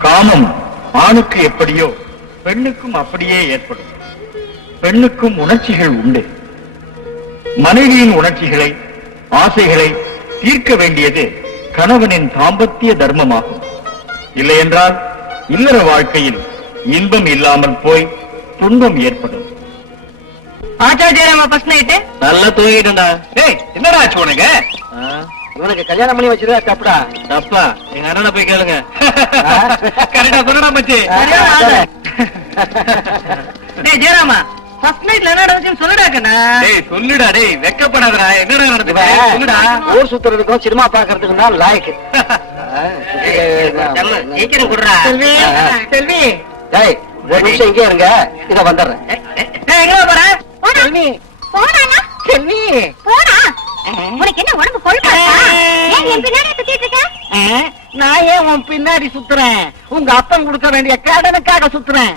காமம் ஆணுக்கு எப்படியோ பெண்ணுக்கும் அப்படியே ஏற்படும். பெண்ணுக்கும் உணர்ச்சிகள் உண்டு. மனைவியின் உணர்ச்சிகளை, ஆசைகளை தீர்க்க வேண்டியது கணவனின் தாம்பத்திய தர்மமாகும். இல்லையென்றால் இல்லற வாழ்க்கையில் இன்பம் இல்லாமல் போய் துன்பம் ஏற்படும். ஆச்சாரியமா ஃபர்ஸ்ட் நைட் நல்லா தூங்கிட்டா. டேய் என்னடா ஆச்சு உனக்கு? இவனுக்கு கல்யாணம் பண்ணி வச்சிருக்கா தப்புடா. தப்பா? எங்க அண்ணனை போய் கேளுங்க. கரெக்டா சொன்னடா மச்சி. டேய் ஜெயராமா ஃபர்ஸ்ட் நைட்ல என்ன நடந்துச்சுன்னு சொல்லுடா கண்ணா. டேய் சொல்லுடா. டேய் வெக்கப்படாதடா. என்னடா நடந்துச்சு சொல்லுடா. ஊர் சுத்துறதுக்கும் சினிமா பாக்குறதுக்கும் தான் லாய்க்கு. சீக்கிரம் குடுறா. செல்வி செல்வி டேய் ஒரு நிமிஷம் இங்கே இருங்க, இத வந்துடுறேன். எங்க போற? செல்வி போடானா? செல்வி போடா. உனக்கு என்ன உடம்பு கொழுப்பா? ஏன் என் பின்னாடி சுத்திட்டு இருக்க? நான் ஏன் உன் பின்னாடி சுத்துறேன்? உங்க அப்பன் கொடுக்க வேண்டிய கடனுக்காக சுத்துறேன்.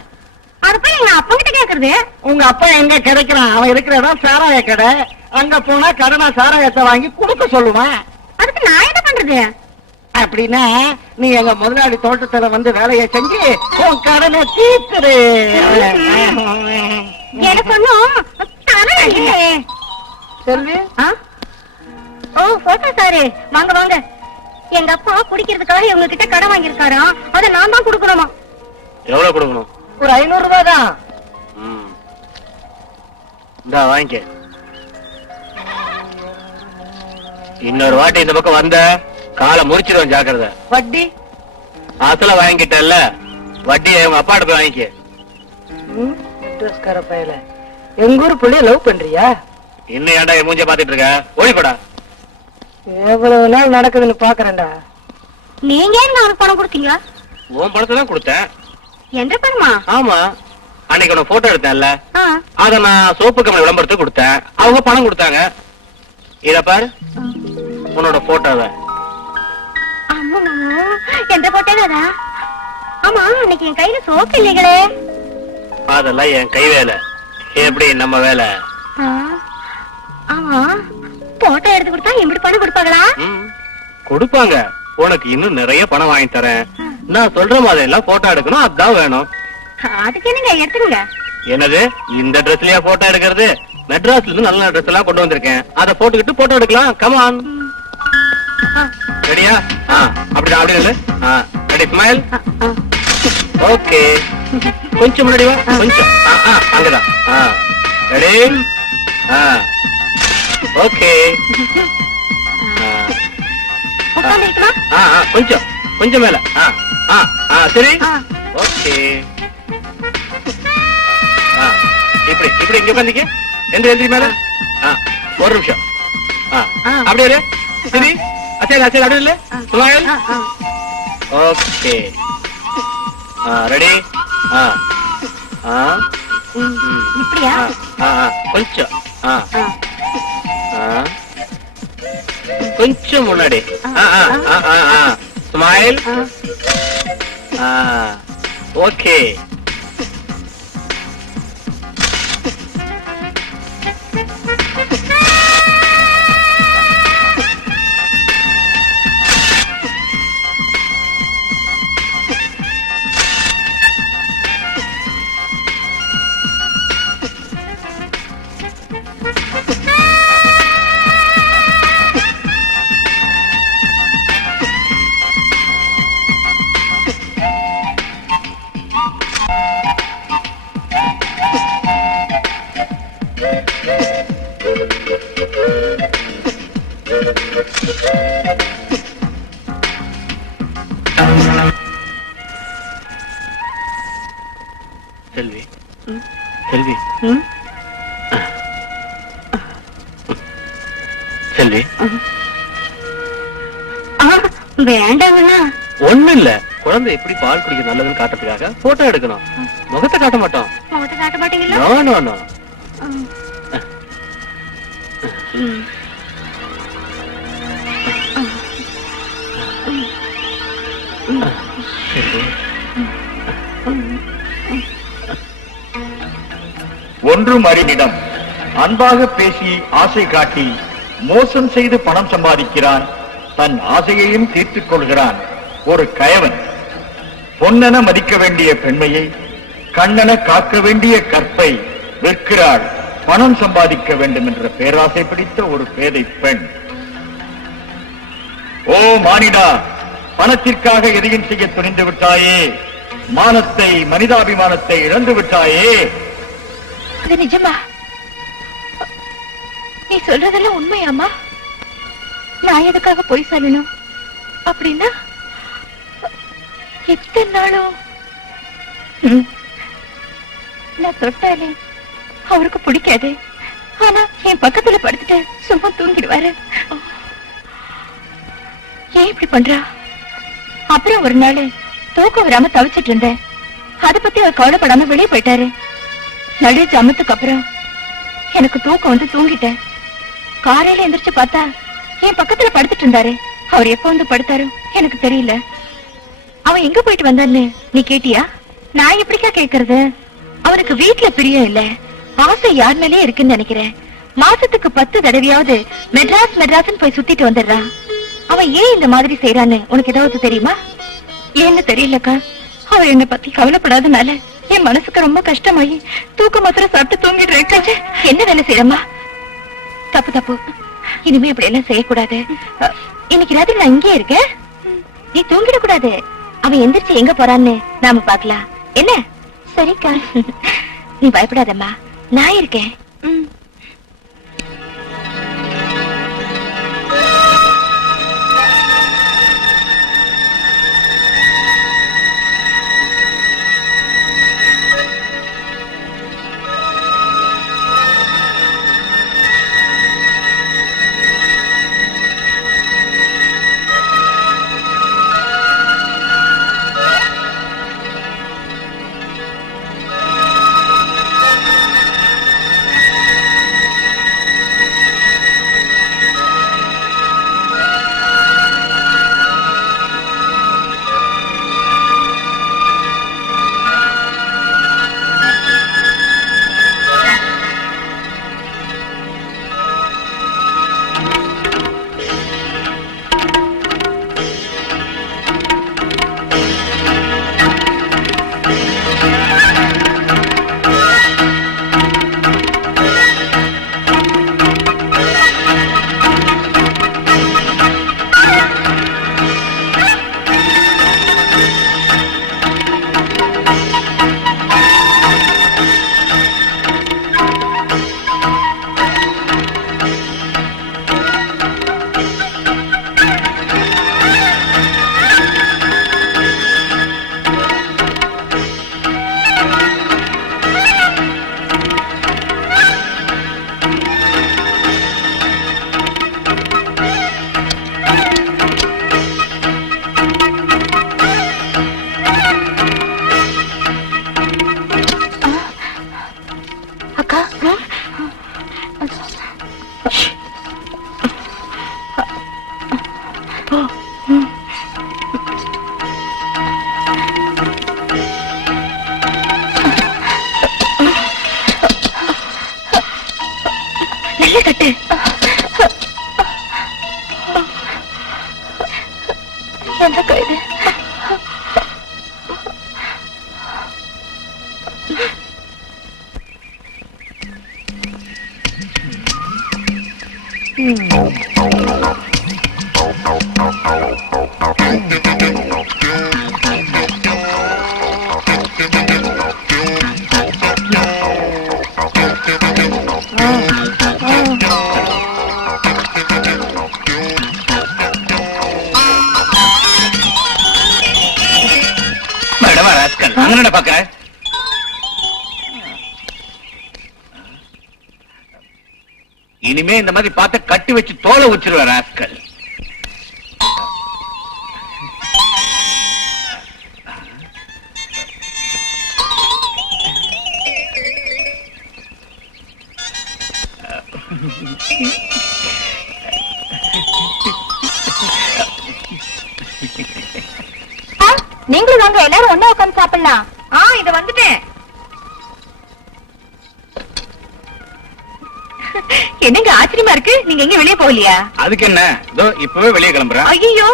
அது போய் எங்க அப்பா கிட்ட கேக்குறது. உங்க அப்பா எங்க கிடைக்கிறான்? அவன் இருக்கிறதா சாராய கடை. அங்க போனா கடனா சாராயத்தை வாங்கி கொடுக்க சொல்லுவான். அதுக்கு நான் என்ன பண்றது? அப்படின்னா நீ எங்க முதலாளி தோட்டத்துல வந்து வேலையை செஞ்சு உன் கடனை தீர்த்துரு. எனக்கு ஒண்ணும் தலை இல்ல. செல்வி ஓ போட்டோ சாரு வாங்க வாங்க. எங்க அப்பா குடிக்கிறதுக்காக இவங்க கிட்ட கடன் வாங்கியிருக்காராம். அதை நான் தான் கொடுக்கணுமா? எவ்வளவு கொடுக்கணும்? ஒரு 500 ரூபாய் தான். இந்தா வாங்கிக்க. இன்னொரு வாட்டி இந்த பக்கம் வந்த காலை முறிச்சிருவேன், ஜாக்கிரதை. வட்டி அசல வாங்கிட்டல்ல, வட்டியை உங்க அப்பாட்ட போய் வாங்கிக்க. இன்ட்ரெஸ்ட்கார பையல எங்க ஊர் புள்ளைய லவ் பண்றியா? இன்னும் ஏன்டா என் மூஞ்ச பாத்துட்டு இருக்க? ஓடிப்படா. எவ்வளவு நாள் நடக்குதுன்னு பாக்குறேன்டா. நீங்க ஏன் அவனுக்கு பணம் கொடுத்தீங்க? உன் பணத்தை தான் கொடுத்தேன். என்ற பணமா? ஆமா, அன்னைக்கு உன போட்டோ எடுத்தேன்ல, ஆ. அத நான் சோப்பு கம்பெனி விளம்பரத்துக்கு கொடுத்தேன். அவங்க பணம் கொடுத்தாங்க. இத பாரு, உன்னோட போட்டோவை. அம்மா எந்த போட்டேனா? ஆமா, அன்னைக்கு என் கையில சோப்பு இல்லைங்களே. அதெல்லாம் என் கை வேலை, எப்படி நம்ம வேலை. ஆ. ஆமா, போட்டோ எடுத்து கொடுத்தா எப்படி பணம் கொடுப்பாங்களா? கொடுப்பாங்க. உனக்கு இன்னும் நிறைய பணம் வாங்கி தரேன். நான் சொல்ற மாதிரி எல்லாம் போட்டோ எடுக்கணும், அதான் வேணும். அதுக்கு என்னங்க எடுத்துருங்க. என்னது, இந்த ட்ரெஸ்லயா போட்டோ எடுக்கிறது? மெட்ராஸ்ல இருந்து நல்ல ட்ரெஸ் எல்லாம் கொண்டு வந்திருக்கேன், அதை போட்டுக்கிட்டு போட்டோ எடுக்கலாம். கமான். ரெடியா? அப்படிதான், அப்படி இல்லை. Ready, smile. ஓகே, கொஞ்சம் முன்னாடி வா, கொஞ்சம். அங்கதான். ரெடி? ஓகே. உட்கார்ந்து இருக்கமா? கொஞ்சம் கொஞ்சம் மேல. சரி, ஓகே. இப்படி இப்படி இங்க உட்காந்துக்க. எந்திரி மேல. ஒரு நிமிஷம். அப்படியே இரு. சரி, அசைல அசைல, அப்படியே இல்ல. ஸ்மைல். Okay, ready? இப்படியா? கொஞ்சம் கொஞ்சம் முன்னாடி. ஸ்மைல். ஓகே. செல்வி, செல்வி, செல்வி. வேண்டாங்களா? ஒண்ணு இல்ல, குழந்தை எப்படி பால் குடிக்க நல்லதுன்னு காட்டுறதுக்காக போட்டோ எடுக்கணும். முகத்தை காட்ட மாட்டோம். முகத்தை காட்ட மாட்டீங்களா? No no no. ஒன்றும் அறிவிடம் அன்பாக பேசி ஆசை காட்டி மோசம் செய்து பணம் சம்பாதிக்கிறான். தன் ஆசையையும் தீர்த்துக் கொள்கிறான் ஒரு கயவன். பொன்னென மதிக்க வேண்டிய பெண்மையை, கண்ணென காக்க வேண்டிய கற்பை விற்கிறாள் பணம் சம்பாதிக்க வேண்டும் என்ற பேராசை பிடித்த ஒரு பேதை பெண். ஓ மானிடா, பணத்திற்காக எதையும் செய்ய துணிந்து விட்டாயே. மானத்தை, மனிதாபிமானத்தை இழந்து விட்டாயே. அது நிஜமா? நீ சொல்றதெல்லாம் உண்மையாமா? நான் எதுக்காக போய் சொல்லணும்? அப்படின்னா எத்தனை நாளும் நான் தொட்டாலே அவருக்கு பிடிக்காது. ஆனா என் பக்கத்துல படுத்துட்டு சும்மா தூங்கிடுவாரு. ஏன் இப்படி பண்றா? அப்புறம் ஒரு நாள் தூக்கம் வராம தவிச்சிட்டு இருந்தேன். அதை பத்தி அவர் கவலைப்படாம வெளியே போயிட்டாரு. நடு ஜமத்துக்கு அப்புறம் எனக்கு தூக்கம் வந்து தூங்கிட்டேன். காலையில எந்திரிச்சு பார்த்தா என் பக்கத்துல படுத்துட்டு இருந்தாரு. அவர் எப்ப வந்து படுத்தாரு எனக்கு தெரியல. அவன் எங்க போயிட்டு வந்தான்னு நீ கேட்டியா? நான் எப்படிக்கா கேக்குறது? அவனுக்கு வீட்டுல பிரியம் இல்ல, ஆசை யார் மேலே இருக்குன்னு நினைக்கிறேன். மாசத்துக்கு 10 தடவையாவது மெட்ராஸ் மெட்ராஸ்ன்னு போய் சுத்திட்டு வந்துடுறான். அவன் ஏன் இந்த மாதிரி செய்யறான்னு உனக்கு ஏதாவது தெரியுமா? ஏன்னு தெரியலக்கா. அவர் என்னை பத்தி கவலைப்படாதனால என் மனசுக்கு ரொம்ப கஷ்டமாயி தூக்க மாத்திரம் சாப்பிட்டு தூங்கிட்டு என்ன வேலை செய்யறமா? தப்பு தப்பு, இனிமே அப்படி எல்லாம் செய்யக்கூடாது. இன்னைக்கு ராத்திரி நான் இங்கே இருக்கேன், நீ தூங்கிடக்கூடாது. அவன் எந்திரிச்சு எங்க போறான்னு நாம பாக்கலாம், என்ன? சரிக்கா. நீ பயப்படாதம்மா, நான் இருக்கேன். நல்ல கட்டு. என்ன கைது? மேடமா ராஸ்கல் அங்க பாக்குற இனிமே இந்த மாதிரி பார்த்து கட்டி வச்சு தோலை வச்சிருவ ராஸ்கல். நீங்களும் வாங்க, எல்லாரும் ஒண்ணா உட்காந்து சாப்பிடலாம். இத வந்துட்டேன். என்னங்க ஆச்சரியமா இருக்கு, நீங்க எங்க வெளியே போகலையா? அதுக்கு என்ன, இதோ இப்பவே வெளியே கிளம்புறேன். ஐயோ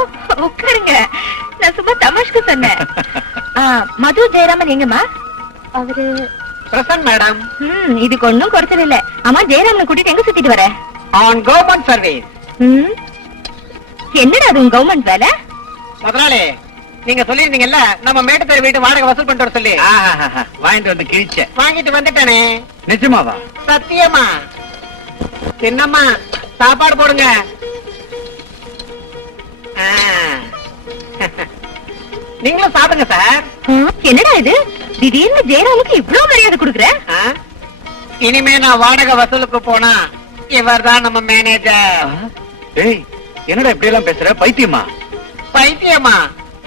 உட்காருங்க, நான் சும்மா தமாஷ்க்கு சொன்னேன். மது ஜெயராமன் எங்கம்மா? அவரு பிரசன்ட் மேடம், இதுக்கு ஒண்ணும் குறைச்சல் இல்ல. அம்மா ஜெயராமனை கூட்டிட்டு எங்க சுத்திட்டு வர? On government service. என்னடா அது கவர்மெண்ட் வேலை? முதலாளி, நீங்க சொல்லிருந்தீங்கல்ல நம்ம மேட்டுத்தேர் வீட்டு வாடகை வசூல் பண்ணிட்டு வர சொல்லி. வாங்கிட்டு வந்து கிழிச்ச. வாங்கிட்டு வந்துட்டானே. நிஜமாவா? சத்தியமா. சின்னம்மா சாப்பாடு போடுங்க. நீங்களும் சாப்பிடுங்க சார். என்னடா இது திடீர்னு ஜெயராமுக்கு இவ்வளவு மரியாதை கொடுக்குற? இனிமே நான் வாடகை வசூலுக்கு போனா இவர்தான் நம்ம மேனேஜர். ஏய், என்னடா இப்படி எல்லாம் பேசுற? பைத்தியமா? பைத்தியமா?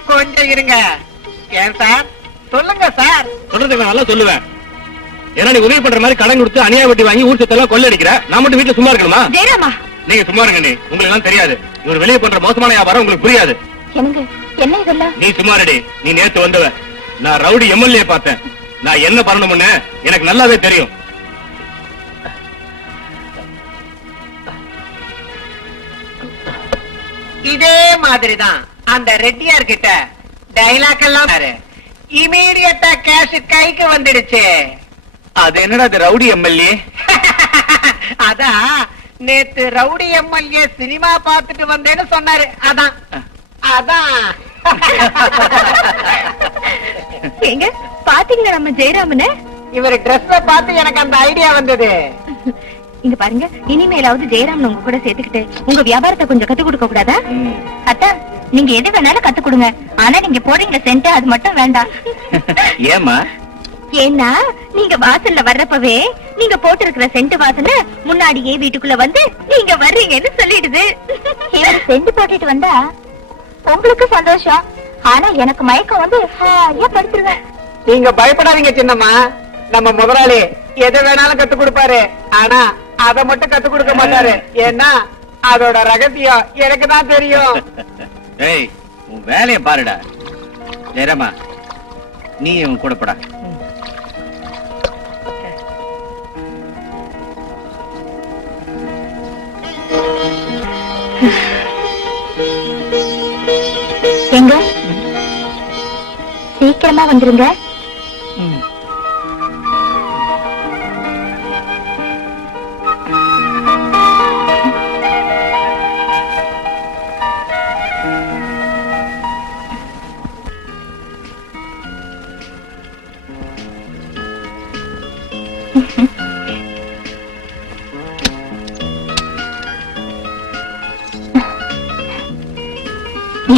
கொஞ்சம் இருங்க. ஏன் சார்? சொல்லுங்க சார். சொல்றதுக்கு நல்லா சொல்லுவேன். ஏன்னா நீ உதவி பண்ற மாதிரி கடன் கொடுத்து அநியாய வட்டி வாங்கி ஊர் சொத்தெல்லாம் கொள்ளடிக்கிற. நான் மட்டும் வீட்டுல சும்மா இருக்கணுமா? ஜெயராமா, நீங்க சும்மா இருங்க. நீ உங்களுக்கு எல்லாம் தெரியாது. இவர் வெளியே பண்ற மோசமான வியாபாரம் உங்களுக்கு புரியாது. என்னங்க என்ன இதெல்லாம்? நீ சும்மா ரெடி. நீ நேத்து வந்தவ. நான் ரவுடி எம்எல்ஏ பார்த்தேன். நான் என்ன பண்ணணும்னு எனக்கு நல்லாவே தெரியும். இதே மாதிரிதான் அந்த ரெட்டியார் கிட்ட டைலாக் எல்லாம் இமீடியட்டா கேஷ் கைக்கு வந்துடுச்சு. அது என்னடா அது ரவுடி எம்எல்ஏ? அதான் நேத்து ரவுடி எம்எல்ஏ சினிமா பார்த்துட்டு வந்தேன்னு சொன்னாரு. அதான் அதான். எங்க பாத்தீங்களா நம்ம ஜெயராமனை? இவர் ட்ரெஸ் பார்த்து எனக்கு அந்த ஐடியா வந்தது. இங்க பாருங்க, இனிமேலாவது ஜெயராமன் உங்க கூட சேர்த்துக்கிட்டு உங்க வியாபாரத்தை கொஞ்சம் கத்து கொடுக்க கூடாதா? அத்தா, நீங்க எது வேணாலும் கத்து கொடுங்க. ஆனா நீங்க போறீங்க சென்ட், அது மட்டும் வேண்டாம். ஏமா? ஏன்னா நீங்க வாசல்ல வர்றப்பவே நீங்க போட்டு இருக்கிற சென்ட் வாசனை முன்னாடியே வீட்டுக்குள்ள வந்து நீங்க வர்றீங்கன்னு சொல்லிடுது. சென்ட் போட்டுட்டு வந்தா உங்களுக்கு சந்தோஷம், ஆனா எனக்கு மயக்கம் வந்து ஏன் படுத்துருவேன். நீங்க பயப்படாதீங்க சின்னம்மா. நம்ம முதலாளி எது வேணாலும் கத்து கொடுப்பாரு. ஆனா அதை மட்டும் கத்து கொடுக்க மாட்டாரு. ஏன்னா அதோட ரகசியம் எனக்கு தான் தெரியும். ஏய், உன் வேலைய பாருடா. ஜெயராமா, நீ உன் கூட போடா. எங்க சீக்கிரமா வந்துருங்க.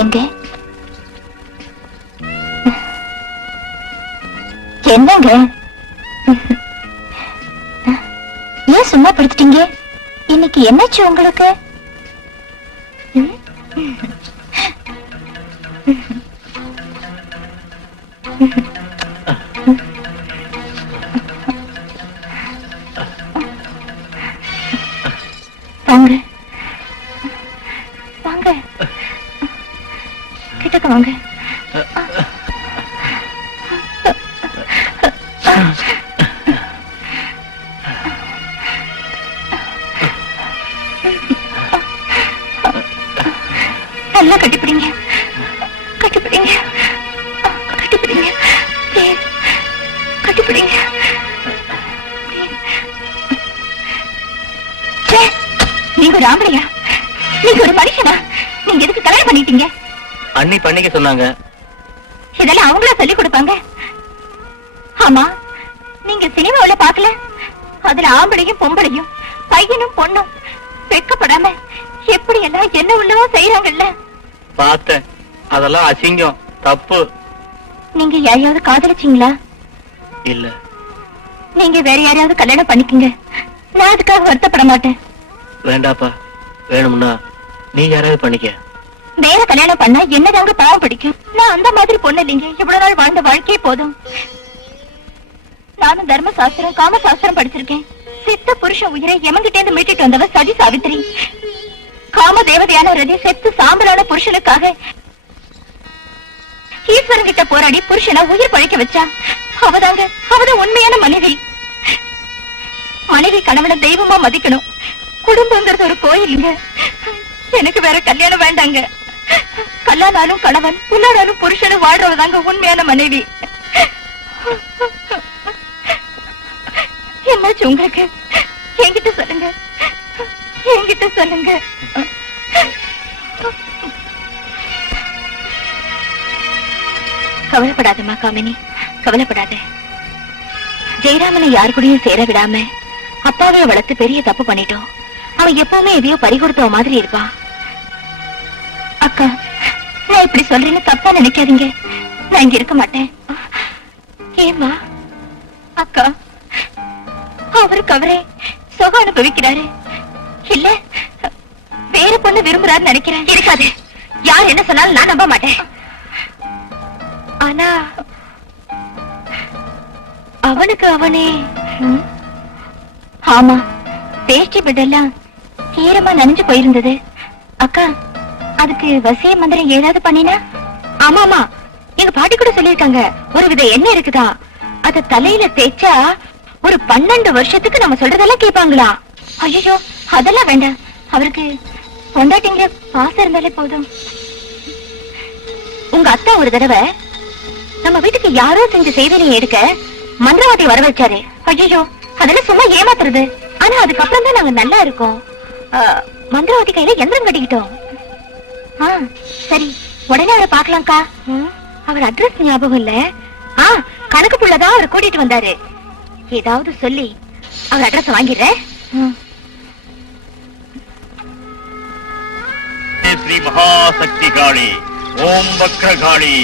எங்க என்னங்க ஏன் சும்மா படுத்துட்டீங்க? இன்னைக்கு என்னாச்சு உங்களுக்கு? வாங்க வாங்க, கிட்டக்க வாங்க. நல்லா கட்டிப்பிடிங்க, கட்டிப்பிடிங்க, கட்டிப்பிடிங்க, ப்ளீஸ் கட்டிப்பிடிங்க. நீங்க ஒரு ஆம்பளையா? நீங்க ஒரு மனுஷனா? நீங்க எதுக்கு கல்யாணம் பண்ணிட்டீங்க? அண்ணி பண்ணிக்க சொன்னாங்க. இதெல்லாம் அவங்களா சொல்லி கொடுப்பாங்க? ஆமா, நீங்க சினிமாவுல பாக்கல? அதுல ஆம்பளையும் பொம்பளையும் பையனும் பொண்ணும் வெக்கப்படாம எப்படி எல்லாம் என்ன உள்ளவோ செய்யறாங்கல்ல. பார்த்தேன், அதெல்லாம் அசிங்கம், தப்பு. நீங்க யாரையாவது காதலிச்சீங்களா? இல்ல. நீங்க வேற யாரையாவது கல்யாணம் பண்ணிக்கங்க, நான் அதுக்காக வருத்தப்பட மாட்டேன். வேண்டாப்பா, வேணும்னா நீ யாராவது பண்ணிக்க. வேற கல்யாணம் பண்ணா என்னதாங்க பாவம் பிடிக்கும்? நான் அந்த மாதிரி பொண்ணு இல்லைங்க. இவ்வளவு நாள் வாழ்ந்த வாழ்க்கையே போதும். நானும் தர்ம சாஸ்திரம் காம சாஸ்திரம் படிச்சிருக்கேன். செத்த புருஷன் உயிரை எமங்கிட்டே இருந்து மீட்டுட்டு வந்தவ சதி சாவித்திரி. காம தேவதையான ரதி செத்து சாம்பலான புருஷனுக்காக ஈஸ்வரன் கிட்ட போராடி புருஷனை உயிர் பழைக்க வச்சா. அவதான் உண்மையான மனைவி. மனைவி கணவனை தெய்வமா மதிக்கணும். குடும்பங்கிறது ஒரு கோயிலுங்க. எனக்கு வேற கல்யாணம் வேண்டாங்க. கல்லானாலும் கணவன், புல்லானாலும் புருஷனும் வாழ்றவதாங்க உண்மையான மனைவி. என்னாச்சு உங்களுக்கு? என்கிட்ட சொல்லுங்க, என்கிட்ட சொல்லுங்க. கவலைப்படாதம்மா காமினி, கவலைப்படாத. ஜெயராமனை யாரு கூடயும் சேர விடாம அப்பாவே வளர்த்து பெரிய தப்பு பண்ணிட்டோம். அவன் எப்பவுமே எதையோ பறிகொடுத்தவ மாதிரி இருப்பான். அக்கா, நான் இப்படி சொல்றேன்னு தப்பா நினைக்காதீங்க. நான் இங்க இருக்க மாட்டேன். ஏமா அக்கா, அவருக்கு அவரே சுகம் அனுபவிக்கிறாரு. இல்ல வேற பொண்ணு விரும்புறாரு நினைக்கிறேன். இருக்காது, யார் என்ன சொன்னாலும் நான் நம்ப மாட்டேன். ஆனா அவனுக்கு அவனே ஆமா, பேஸ்டி பெட்டெல்லாம் ஈரமா நனைஞ்சு போயிருந்தது. அக்கா, அதுக்கு வசிய மந்திரம் ஏதாவது பண்ணினா? ஆமாமா, எங்க பாட்டி கூட சொல்லிருக்காங்க. ஒரு வித எண்ணெய் இருக்குதா, அத தலையில தேய்ச்சா ஒரு 12 வருஷத்துக்கு நம்ம சொல்றதெல்லாம் கேட்பாங்களா. ஐயோ, அதெல்லாம் வேண்டாம். அவருக்கு பொண்டாட்டிங்கிற பாசம் இருந்தாலே போதும். உங்க அத்தா ஒரு தடவை நம்ம வீட்டுக்கு யாரோ செஞ்ச செய்தியை எடுக்க மந்திரவாதி வர வச்சாரு. ஐயோ, அதெல்லாம் சும்மா ஏமாத்துறது. ஆனா அதுக்கப்புறம் தான் நாங்க நல்லா இருக்கோம். மந்திரவாதி கையில எந்திரம் கட்டிக்கிட்டோம். சரி, உடனே அவரை பாக்கலாம்க்கா. அவர் அட்ரஸ் ஞாபகம் இல்ல. கணக்கு புள்ளதான் அவர் கூட்டிட்டு வந்தாரு. ஏதாவது சொல்லி அவர் அட்ரஸ் வாங்கிடுறேன். ஸ்ரீ மகாசக்தி காளி, ஓம் வக்ர காளி,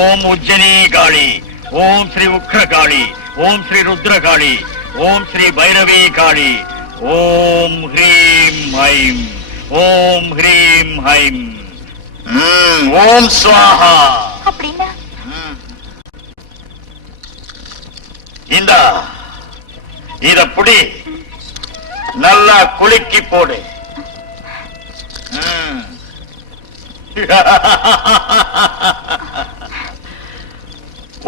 ஓம் உஜ்ஜனி காளி, ஓம் ஸ்ரீ உக்ர காளி, ஓம் ஸ்ரீ ருத்ர காளி, ஓம் ஸ்ரீ பைரவி காளி, ஓம் ஹ்ரீம் ஐம், ஓம் ஹ்ரீம் ஐம், ஓம் ஸ்வாஹா. அப்படின்னா இந்த இத புடி, நல்லா குலுக்கி போடு.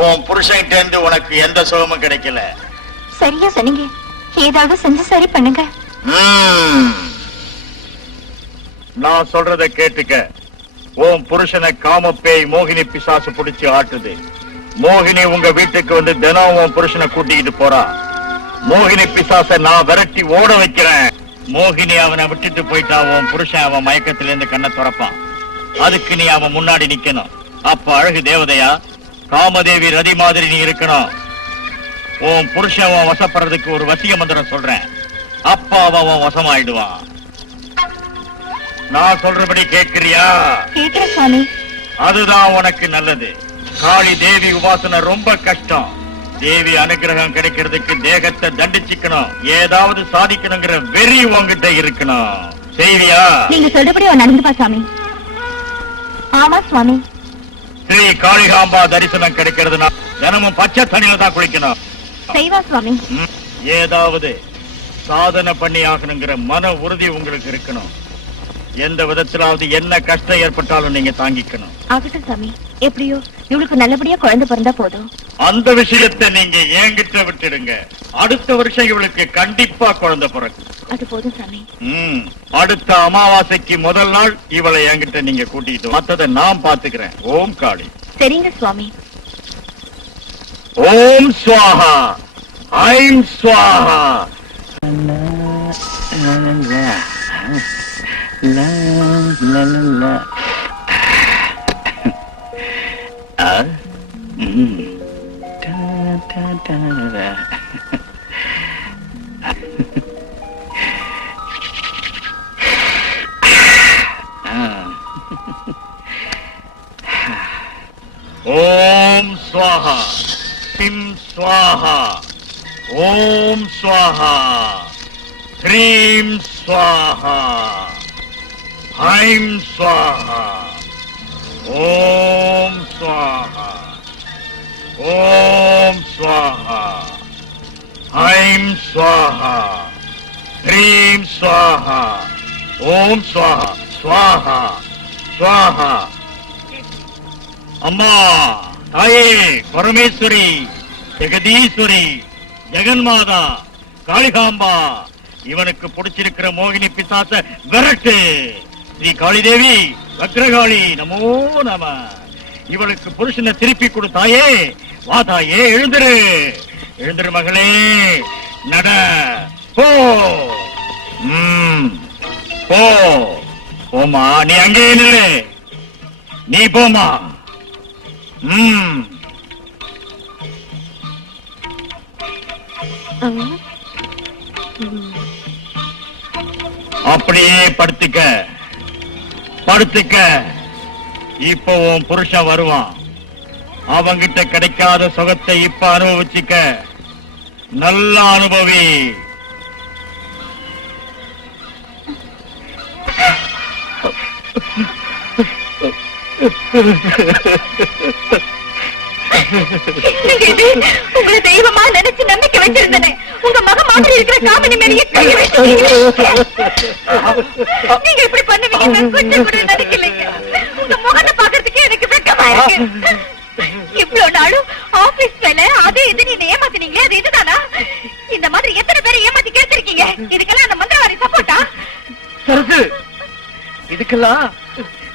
உன் புருஷன்கிட்ட இருந்து உனக்கு எந்த சுகமும் கிடைக்கல. சரியா சொன்னீங்க. ஏதாவது செஞ்சு சரி பண்ணுங்க. நான் சொல்றத கேட்டுக்க. உன் புருஷனை காமப்பேய் மோகினி பிசாசு புடிச்சு ஆட்டுது. மோகினி உங்க வீட்டுக்கு வந்து தினம் உன் புருஷனை கூட்டிக்கிட்டு போறா. மோகினி பிசாச நான் விரட்டி ஓட வைக்கிறேன். மோகினி அவனை விட்டுட்டு போயிட்டா உன் புருஷன் அவன் மயக்கத்துல இருந்து கண்ணை துறப்பான். அதுக்கு நீ அவன் முன்னாடி நிக்கணும். அப்ப அழகு தேவதையா காமதேவி ரதி மாதிரி நீ இருக்கணும். உன் புருஷன் உன் வசப்படுறதுக்கு ஒரு வசிய மந்திரம் சொல்றேன். அப்ப அவன் வசமாயிடுவான். நான் சொல்றபடி கேட்கிறியா? கேட்கிறேன் சுவாமி. அதுதான் உனக்கு நல்லது. காளி தேவி உபாசனை ரொம்ப கஷ்டம். தேவி அனுகிரகம் கிடைக்கிறதுக்கு தேகத்தை தண்டிச்சுக்கணும். ஏதாவது சாதிக்கணுங்கிற வெறி உங்ககிட்ட இருக்கணும். செய்வியா? நீங்க சொல்றபடி நடந்துப்பா சுவாமி. ஆமா சுவாமி. ஸ்ரீ காளிகாம்பா தரிசனம் கிடைக்கிறதுனா தினமும் பச்சை தண்ணியில தான் குளிக்கணும். செய்வா சுவாமி. ஏதாவது சாதனை பண்ணி ஆகணுங்கிற மன உறுதி உங்களுக்கு இருக்கணும். எந்த விதத்திலாவது என்ன கஷ்டம் ஏற்பட்டாலும் நீங்க தாங்கிக்கணும். ஆகட்டும் சாமி. எப்படியோ இவளுக்கு நல்லபடியா குழந்தை பிறந்தா போதும். அந்த விஷயத்தை நீங்க என்கிட்ட விட்டுடுங்க. அடுத்த வருஷம் இவளுக்கு கண்டிப்பா குழந்தை பிறக்கும். அது போதும் சாமி. அடுத்த அமாவாசைக்கு முதல் நாள் இவளை என்கிட்ட நீங்க கூட்டிட்டு மத்ததை நான் பாத்துக்கிறேன். ஓம் காளி. சரிங்க சுவாமி. ஓம் ஸ்வாஹா ஐம் ஸ்வாஹா. ஓம் ஸ்வாஹா சிம் ஸ்வாஹா ஓம் ஸ்வாஹா ஹ்ரீம் ஸ்வாஹா ஐம் ஸ்வாஹா ஓம் ஸ்வாஹா ஓம் ஸ்வாஹா ஐம் ஸ்வாஹா ஹ்ரீம் ஸ்வாஹா ஓம் ஸ்வாஹா ஸ்வாஹா ஸ்வாஹா. அம்மா தாயே பரமேஸ்வரி ஜெகதீஸ்வரி ஜெகன்மாதா காளிகாம்பா, இவனுக்கு பிடிச்சிருக்கிற மோகினி பிசாச விரட்டு. ஸ்ரீ காளிதேவி வக்ரகாளி நமோ நம. இவளுக்கு புருஷனை திருப்பி கொடுத்தாயே. வா தாயே, எழுந்திரு எழுந்திரு மகளே, நட போ. போ போமா, நீ அங்கே நில்லு. நீ போமா. அப்படியே படுத்துக்க படுத்துக்க. இப்ப உன் புருஷன் வருவான். அவங்கிட்ட கிடைக்காத சுகத்தை இப்ப அனுபவிச்சுக்க. நல்ல அனுபவி. உங்களை தெய்வமா நினைச்சு நம்பிக்கை வச்சிருந்தேனே, உங்க மக மாதிரி இருக்கிற காமினி மேலேயே கையை வச்சு நீங்க இப்படி பண்ணுவீங்க கொஞ்சம் கூட நினைக்கலைங்க. உங்க முகத்தை பாக்குறதுக்கு எனக்கு வெக்கமா இருக்கு. இவ்வளவு நாளும் ஆபீஸ் வேலை அது இது நீங்க ஏமாத்தினீங்களே, அது இதுதானா? இந்த மாதிரி எத்தனை பேரை ஏமாத்தி கேட்டிருக்கீங்க? இதுக்கெல்லாம் அந்த மந்திரவாதி சப்போர்ட்டா? சரசு, இதுக்கெல்லாம்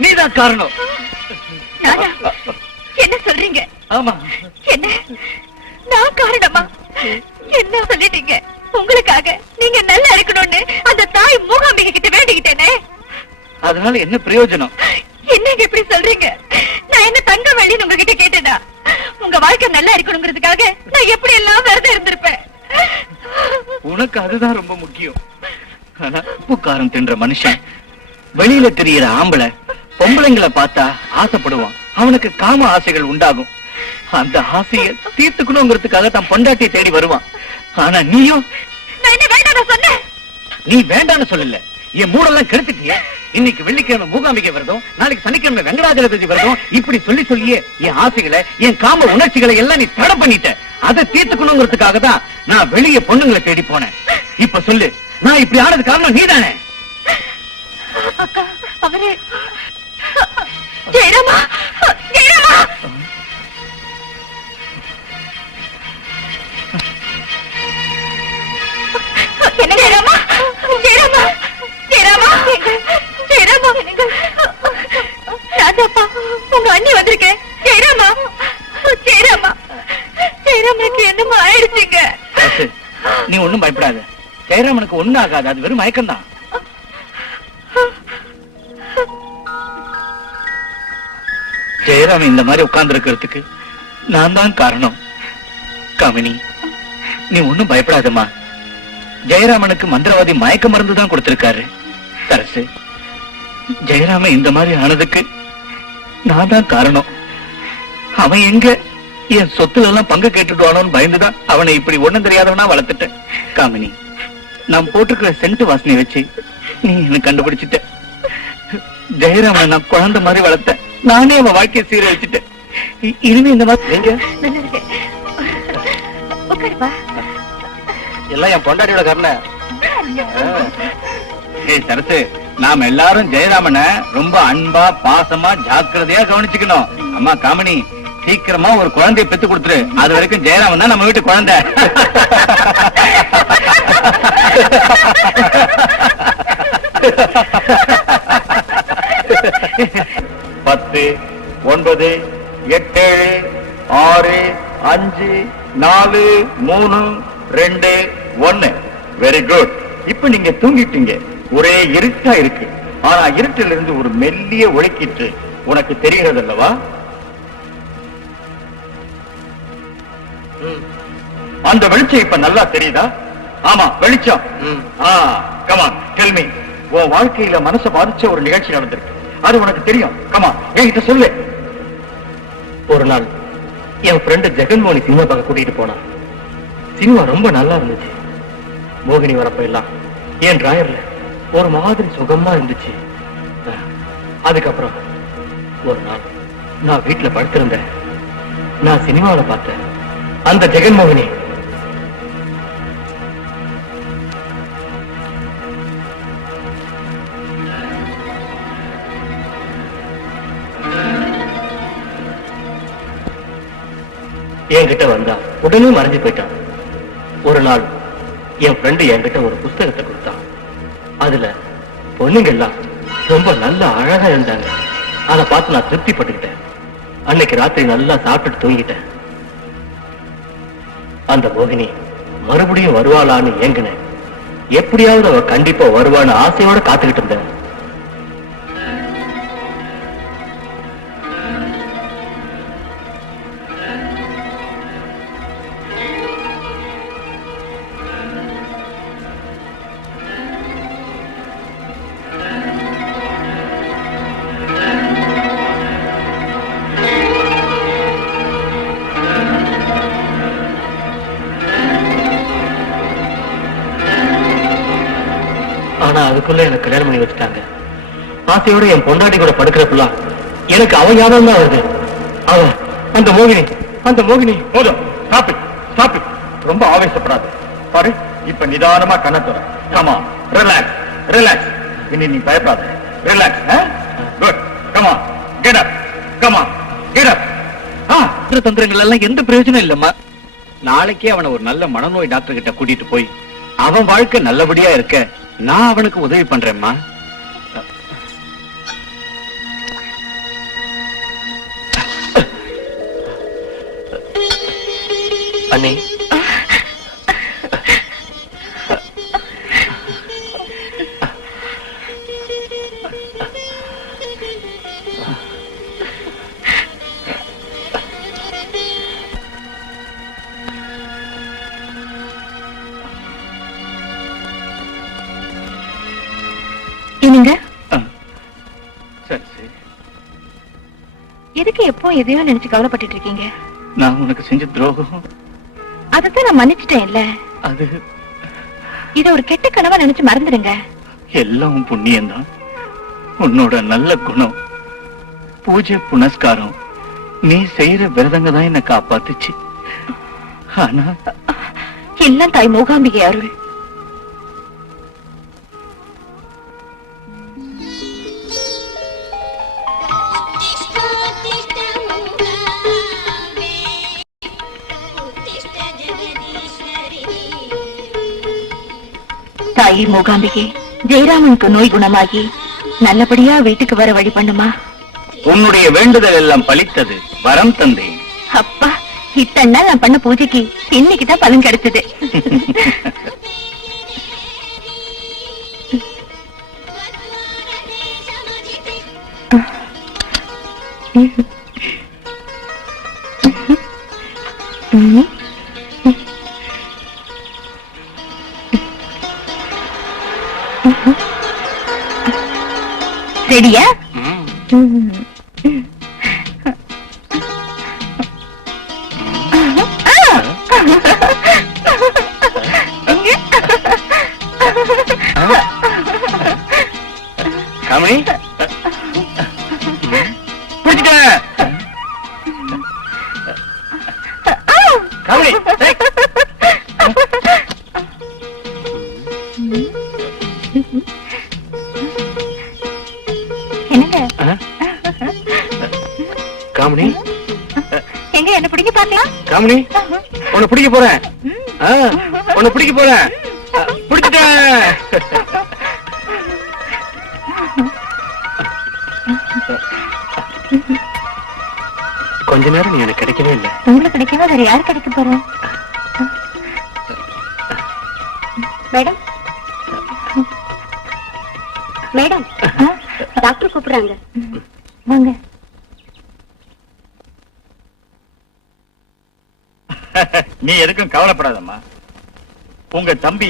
நீதான் காரணம். நானா? என்ன சொல்றீங்க? ஆமா. என்ன நான் காரணமா? என்ன சொல்லிட்டீங்க? உங்களுக்காக நீங்க நல்லா இருக்கணும்னு அந்த தாய் மூகாம்பிகை கிட்ட வேண்டிக்கிட்டேனே. அதனால என்ன பிரயோஜனம்? என்னங்க இப்படி சொல்றீங்க? நான் என்ன தங்க வழின்னு உங்ககிட்ட கேட்டேனா? உங்க வாழ்க்கை நல்லா இருக்கணுங்கிறதுக்காக நான் எப்படி எல்லாம் விரதம் இருந்திருப்பேன். உனக்கு அதுதான் ரொம்ப முக்கியம். ஆனா உப்புக்காரம் தின்ற மனுஷன் வெளியில தெரியற ஆம்பளை பொம்பளைங்களை பார்த்தா ஆசைப்படுவான். அவனுக்கு காம ஆசைகள் உண்டாகும். அந்த ஆசையை தீர்த்துக்கணுங்கிறதுக்காக தான் பொண்டாட்டியை தேடி வருவான். ஆனா நீயும் நான் என்ன வேண்டாம் சொன்னேன்? நீ வேண்டான்னு சொல்லல, என் மூடெல்லாம் கெடுத்துட்டிய. இன்னைக்கு வெள்ளிக்கிழமை மூகாம்பிகை விரதம், நாளைக்கு சனிக்கிழமை வெங்கடாஜலபதி விரதம், இப்படி சொல்லி சொல்லியே என் ஆசைகளை என் காம உணர்ச்சிகளை எல்லாம் நீ தடை பண்ணிட்ட. அதை தீர்த்துக்கணுங்கிறதுக்காக தான் நான் வெளியே பொண்ணுங்களை தேடி போனேன். இப்ப சொல்லு, நான் இப்படி ஆனது காரணம் நீதானே? அக்கா, அவரே ஜெயராமா, ஜெயராமா. என்ன ஜெயராமா? ஜெயராமா, ஜெயராமா, ஜெயராமா, ராஜாப்பா, உங்க அண்ணி வந்திருக்கேன். ஜெயராமா, ஜெயராமா, ஜெயராமனுக்கு என்னமா ஆயிடுச்சுங்க? நீ ஒண்ணும் பயப்படாத. ஜெயராமனுக்கு ஒண்ணும் ஆகாது, அது வெறும் மயக்கம்தான். ஜெயராமன் இந்த மாதிரி உட்கார்ந்து இருக்கிறதுக்கு நான் தான் காரணம். காமினி, நீ ஒண்ணும் பயப்படாதம்மா. ஜெயராமனுக்கு மந்திரவாதி மயக்க மருந்து தான் கொடுத்திருக்காரு. சரசு, ஜெயராமன் இந்த மாதிரி ஆனதுக்கு நான் தான் காரணம். அவன் எங்க என் சொத்துல எல்லாம் பங்கு கேட்டுடுவானோன்னு பயந்துதான் அவனை இப்படி ஒண்ணும் தெரியாதவனா வளர்த்துட்டேன். காமினி, நான் போட்டிருக்கிற சென்ட் வாசனை வச்சு நீ என்ன கண்டுபிடிச்சிட்ட. ஜெயராமனை நான் குழந்தை மாதிரி வளர்த்தேன். நானே அவன் வாழ்க்கையை சீரழிச்சிட்டேன். இனிமே இந்த மாதிரி நீங்க எல்லாம் என் பொண்டாட்டியோட காரணம். ஏய் சரசு, நாம எல்லாரும் ஜெயராமனை ரொம்ப அன்பா பாசமா ஜாக்கிரதையா கவனிச்சுக்கணும். அம்மா காமினி, சீக்கிரமா ஒரு குழந்தையை பெத்து கொடுத்துரு. அது வரைக்கும் ஜெயராமன் தான் நம்ம வீட்டு குழந்தை. 10, 9, 8, 6, 5, 4, 3, 2, 1. Very good. இப்ப நீங்க தூங்கிட்டீங்க. ஒரே இருட்டா இருக்கு. ஆனா இருட்டில் இருந்து ஒரு மெல்லிய ஒளிக்கிட்டு உனக்கு தெரிகிறது அல்லவா? அந்த வெளிச்சம் இப்ப நல்லா தெரியுதா? ஆமா, வெளிச்சம். Come on, tell me. உன் வாழ்க்கையில மனசை பாதிச்ச ஒரு நிகழ்ச்சி நடந்திருக்கு. அது உனக்கு தெரியும். கமான், என்கிட்ட சொல்லு. ஒரு நாள் என் ஃப்ரெண்டு ஜெகன்மோகனி சினிமா பார்க்க கூட்டிட்டு போனான். சினிமா ரொம்ப நல்லா இருந்துச்சு. மோகினி வரப்ப எல்லாம் என் டிராயர்ல ஒரு மாதிரி சுகமா இருந்துச்சு. அதுக்கப்புறம் ஒரு நாள் நான் வீட்டுல படுத்திருந்தேன். நான் சினிமாவில பார்த்தேன் அந்த ஜெகன்மோகினி என்கிட்ட வந்தா உடனே மறைஞ்சு போயிட்டான். ஒரு நாள் என் ஃப்ரெண்டு என்கிட்ட ஒரு புஸ்தகத்தை கொடுத்தான். அதுல பொண்ணுங்க எல்லாம் ரொம்ப நல்ல அழகா இருந்தாங்க. அதை பார்த்து நான் திருப்திப்பட்டுக்கிட்டேன். அன்னைக்கு ராத்திரி நல்லா சாப்பிட்டுட்டு தூங்கிட்டேன். அந்த மோகினி மறுபடியும் வருவாளான்னு ஏங்கினேன். எப்படியாவது அவ கண்டிப்பா வருவான்னு ஆசையோட காத்துக்கிட்டு இருந்தேன். ஆனா அதுக்குள்ள எனக்கு கல்யாணம் பண்ணி வச்சுட்டாங்க. ஆசையோட என் பொண்டாட்டி கூட படுக்கிறப்பெல்லாம் எனக்கு அவன் ஞாபகம் தான் வருது. அவன் அந்த மோகினி, அந்த மோகினி. போதும், ஸ்டாப் இட், ஸ்டாப் இட். ரொம்ப ஆவேசப்படாது. பாரு, இப்ப நிதானமா கண்ண தர. Comma, relax, relax. இனி நீ பயப்படாத. Relax. Good. Comma, get up. Comma, get up. தந்திரங்கள் எல்லாம் எந்த பிரயோஜனம் இல்லம்மா. நாளைக்கே அவனை ஒரு நல்ல மனநோய் டாக்டர் கிட்ட கூட்டிட்டு போய் அவன் வாழ்க்கை நல்லபடியா இருக்க நான் அவனுக்கு உதவி பண்றேம்மா. அண்ணே, என்னங்க சரி சரி. எதுக்கு எப்போ எதையோ நினைச்சு கவலைப்பட்டு இருக்கீங்க? நான் உனக்கு செஞ்ச துரோகம் அதைத்தான் நான் மன்னிச்சிட்டேன் இல்ல. அது இத ஒரு கெட்ட கனவா நினைச்சு மறந்துடுங்க. எல்லாம் புண்ணியம்தான். உன்னோட நல்ல குணம், பூஜை புனஸ்காரம், நீ செய்யற விரதங்க தான் என்ன காப்பாத்துச்சு. ஆனா எல்லாம் தாய் மூகாம்பிகை அருள். தாயி மூகாம்பிகை, ஜெயராமனுக்கு நோய் குணமாகி நல்லபடியா வீட்டுக்கு வர வழி பண்ணுமா. உன்னுடைய வேண்டுதல் எல்லாம் பலித்தது. வரம் தந்தேன். அப்பா, இத்தனை நாள் நான் பண்ண பூஜைக்கு இன்னைக்குதான் பலன் கிடைச்சது. ரெடியா? காமினி, பிடிச்சிட்டேன். காமினி, டேய். என்னங்க? காமினி, காமினி உன்னை பிடிக்க போறேன். உன்னை பிடிக்க போறேன். பிடிச்சிட்டேன். கொஞ்ச நேரம் நீ எனக்கு கிடைக்கவே இல்லை. உங்களுக்கு கிடைக்காம வேற யார் கிடைக்க போறோம்? மேடம் மேடம், டாக்டர் கூப்பிடுறாங்க. வாங்க. நீ எதுக்கும் கவலைப்படாதம்மா. உங்க தம்பி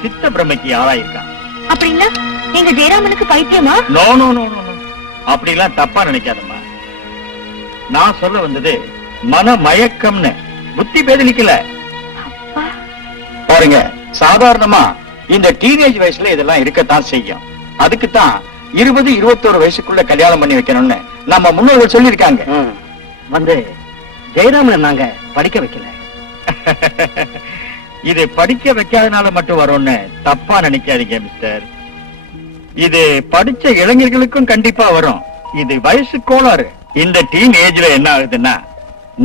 சித்த பிரமைக்கு ஆளாயிருக்கான். அப்படின்னா நீங்க ஜெயராமனுக்கு பைத்தியமா? நோ நோ நோ நோ, அப்படிலாம் தப்பா நினைக்காதம்மா. நான் சொல்ல வந்தது மன மயக்கம்னு, புத்தி பேதலிக்கல. பாருங்க, சாதாரணமா இந்த டீனேஜ் வயசுல இதெல்லாம் இருக்கத்தான் செய்யும். அதுக்குத்தான் 20-21 வயசுக்குள்ள கல்யாணம் பண்ணி வைக்கணும்னு நம்ம முன்னோர்கள் சொல்லியிருக்காங்க. வந்து ஜெயராமனை நாங்க படிக்க வைக்கல. இது படிக்க வைக்காதனால மட்டும் வரும்னு தப்பா நினைக்காதீங்க மிஸ்டர். இது படிச்ச இளைஞர்களுக்கும் கண்டிப்பா வரும். இது வயசு கோளாறு. இந்த டீன் ஏஜ்ல என்ன ஆகுதுன்னா,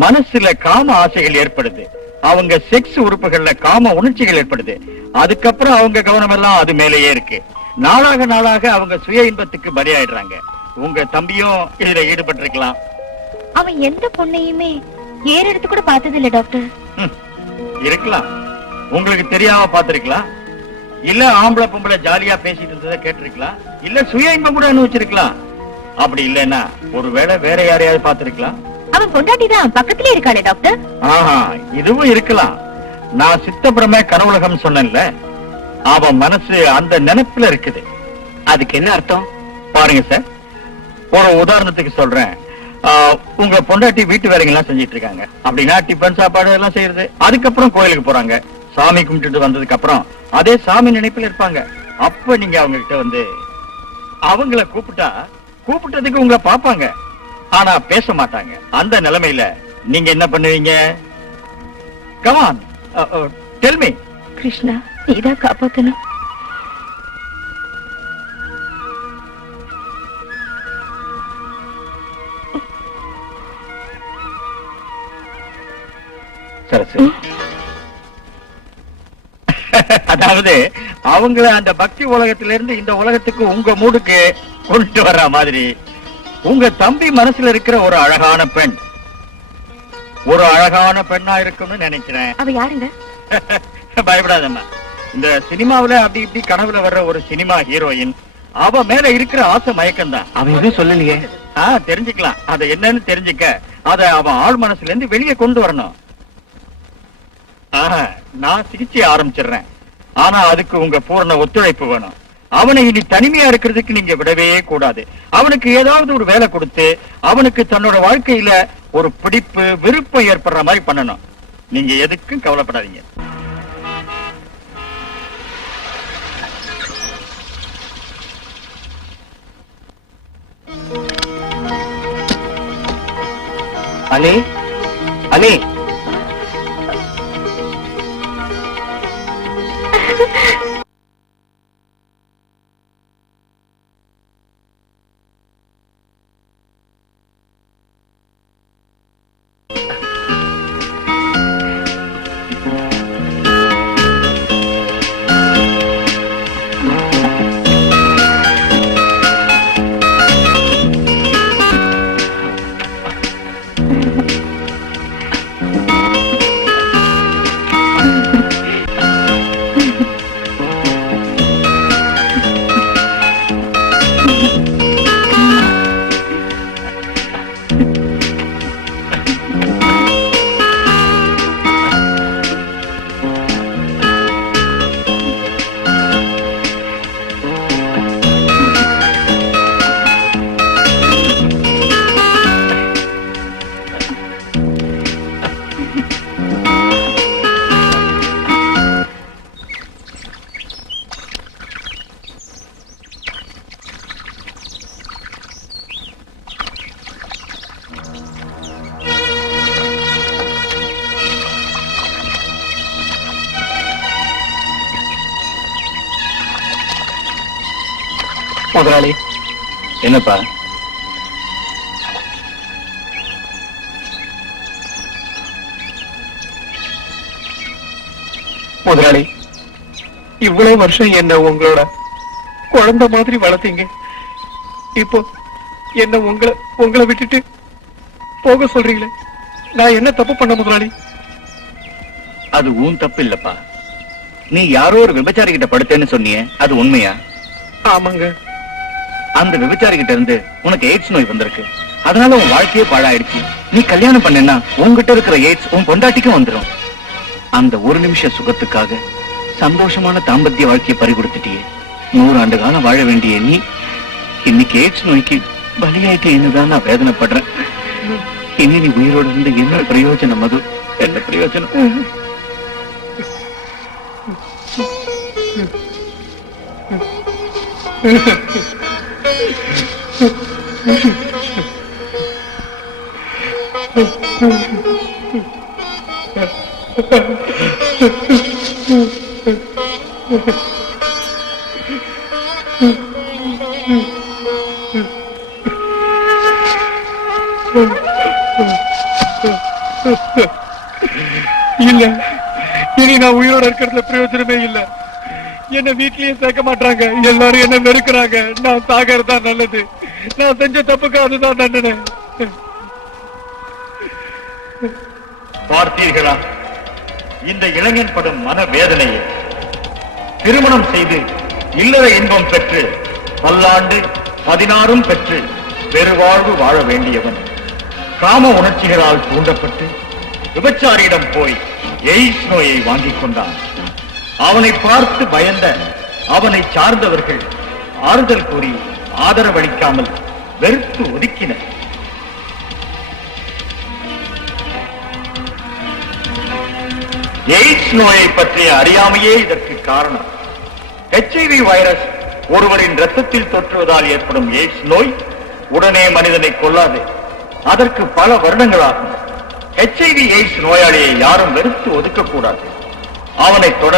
மனசுல காம ஆசைகள் ஏற்படுது. அவங்க செக்ஸ் உறுப்புகள்ல காம உணர்ச்சிகள் ஏற்படுது. அதுக்கப்புறம் அவங்க கவனம் எல்லாம் அது மேலேயே இருக்கு. நாளாக நாளாக அவங்க சுய இன்பத்துக்கு பலியாயிடுறாங்க. உங்க தம்பியும் இதுல ஈடுபட்டிருக்கலாம். அவன் எந்த பொண்ணையுமே ஏறெடுத்து கூட பார்த்தது இல்ல டாக்டர். இருக்கலாம், உங்களுக்கு தெரியாம பாத்திருக்கலாம். இல்ல ஆம்பளை பொம்பளை ஜாலியா பேசிட்டு இருந்ததை கேட்டிருக்கலாம். இல்ல சுய இன்பம் கூட அனுபவிச்சிருக்கலாம். அப்படி இல்லைன்னா ஒருவேளை வேற யாரையாவது பாத்திருக்கலாம். அவன் பொண்டாட்டிதான் பக்கத்திலே இருக்காளே டாக்டர். ஆஹா, இதுவும் இருக்கலாம். நான் சித்தபிரமே கனவுலகம் சொன்னேன்ல, அவன் மனசு அந்த நினைப்புல இருக்குது. அதுக்கு என்ன அர்த்தம்? பாருங்க சார், ஒரு உதாரணத்துக்கு சொல்றேன். உங்க பொண்டாட்டி வீட்டு வேலைங்கெல்லாம் செஞ்சிட்டு இருக்காங்க. அப்படின்னா டிஃபன் சாப்பாடு எல்லாம் செய்யறது. அதுக்கப்புறம் கோயிலுக்கு போறாங்க. சாமி கும்பிட்டுட்டு வந்ததுக்கு அப்புறம் அதே சாமி நினைப்புல இருப்பாங்க. அப்ப நீங்க அவங்க கிட்ட வந்து அவங்கள கூப்பிட்டதுக்கு உங்களை பாப்பாங்க, ஆனா பேச மாட்டாங்க. அந்த நிலைமையில நீங்க என்ன பண்ணுவீங்க? Come on, tell me. Krishna, நீதான் காப்பாத்தணும். சரசு, அதாவது அவங்கள அந்த பக்தி உலகத்தில இருந்து இந்த உலகத்துக்கு உங்க மூடுக்கு கொண்டு வர்ற மாதிரி உங்க தம்பி மனசுல இருக்கிற ஒரு அழகான பெண் ஒரு அழகான பெண்ணா இருக்கும்னு நினைக்கிறேன். அவ யாருங்க? பயப்படாதம்மா. இந்த சினிமாவுல அப்படி இப்படி கனவுல வர்ற ஒரு சினிமா ஹீரோயின், அவ மேல இருக்கிற ஆசை மயக்கம் தான். அவன் எதுவும் சொல்லலையே. தெரிஞ்சுக்கலாம். அதை என்னன்னு தெரிஞ்சுக்க அத அவன் ஆள் மனசுல இருந்து வெளியே கொண்டு வரணும். நான் சிகிச்சை ஆரம்பிச்சிடுறேன். ஆனா அதுக்கு உங்க பூர்ண ஒத்துழைப்பு வேணும். அவனை இனி தனிமையா இருக்கிறதுக்கு நீங்க விடவே கூடாது. அவனுக்கு ஏதாவது ஒரு வேலை கொடுத்து அவனுக்கு தன்னோட வாழ்க்கையில ஒரு பிடிப்பு விருப்பம் ஏற்படுற மாதிரி பண்ணணும். நீங்க எதுக்கும் கவலைப்படாதீங்க. அனி, அனி, முதலாளி. என்னப்பா? முதலாளி, இவ்வளவு வருஷம் என்ன உங்களோட குழந்தை மாதிரி வளர்த்தீங்க. இப்போ என்ன உங்களை விட்டுட்டு போக சொல்றீங்களே, நான் என்ன தப்பு பண்ண முதலாளி? அது உன் தப்பு இல்லப்பா. நீ யாரோ ஒரு விபச்சாரி கிட்ட படுத்தேன்னு சொன்னியே, அது உண்மையா? ஆமாங்க. அந்த விபச்சாரி கிட்ட இருந்து உனக்கு எய்ட்ஸ் நோய் வந்திருக்கு. அதனால உன் வாழ்க்கையே பாழாயிடுச்சு. நீ கல்யாணம் பண்ணேன்னா உன்கிட்ட இருக்கிற எய்ட்ஸ் உன் பொண்டாட்டிக்கும் வந்துடும். அந்த ஒரு நிமிஷ சுகத்துக்காக சந்தோஷமான தாம்பத்திய வாழ்க்கையை பறிகொடுத்துட்டியே. 100 ஆண்டு காலம் வாழ வேண்டிய நீ இன்னைக்கு எய்ட்ஸ் நோய்க்கு பலியாயிட்டேன்னு தான் நான் வேதனைப்படுறேன். இனி நீ உயிரோடு இருந்து என்ன பிரயோஜனம்? மது, என்ன பிரயோஜனம்? இல்ல, இனி நான் உயிரோட இருக்கிறதுல பிரயோஜனமே இல்ல. என்ன வீட்லயே சேர்க்க மாட்டாங்க, எல்லாரும் என்ன வெறுக்கிறாங்க. நான் சாகிறது தான் நல்லது. நான் செஞ்ச தப்புக்கு அதுதான் தண்டனை. பார்த்தீர்களா இந்த இளைஞன் படும் மன வேதனையை? திருமணம் செய்து இல்லற இன்பம் பெற்று பல்லாண்டு 16 பெற்று பெருவாழ்வு வாழ வேண்டியவன் காம உணர்ச்சிகளால் தூண்டப்பட்டு விபச்சாரியிடம் போய் எய்ட்ஸ் நோயை வாங்கிக் கொண்டான். அவனை பார்த்து பயந்த அவனை சார்ந்தவர்கள் ஆறுதல் கூறி ஆதரவளிக்காமல் வெறுத்து ஒதுக்கினர். எய்ட்ஸ் நோயை பற்றிய அறியாமையே இதற்கு காரணம். HIV வைரஸ் ஒருவரின் இரத்தத்தில் தொற்றுவதால் ஏற்படும் எய்ட்ஸ் நோய் உடனே மனிதனை கொல்லாது. அதற்கு பல வருடங்களாகும். HIV எய்ட்ஸ் நோயாளியை யாரும் வெறுத்து ஒதுக்கக்கூடாது. அவனை தொடர்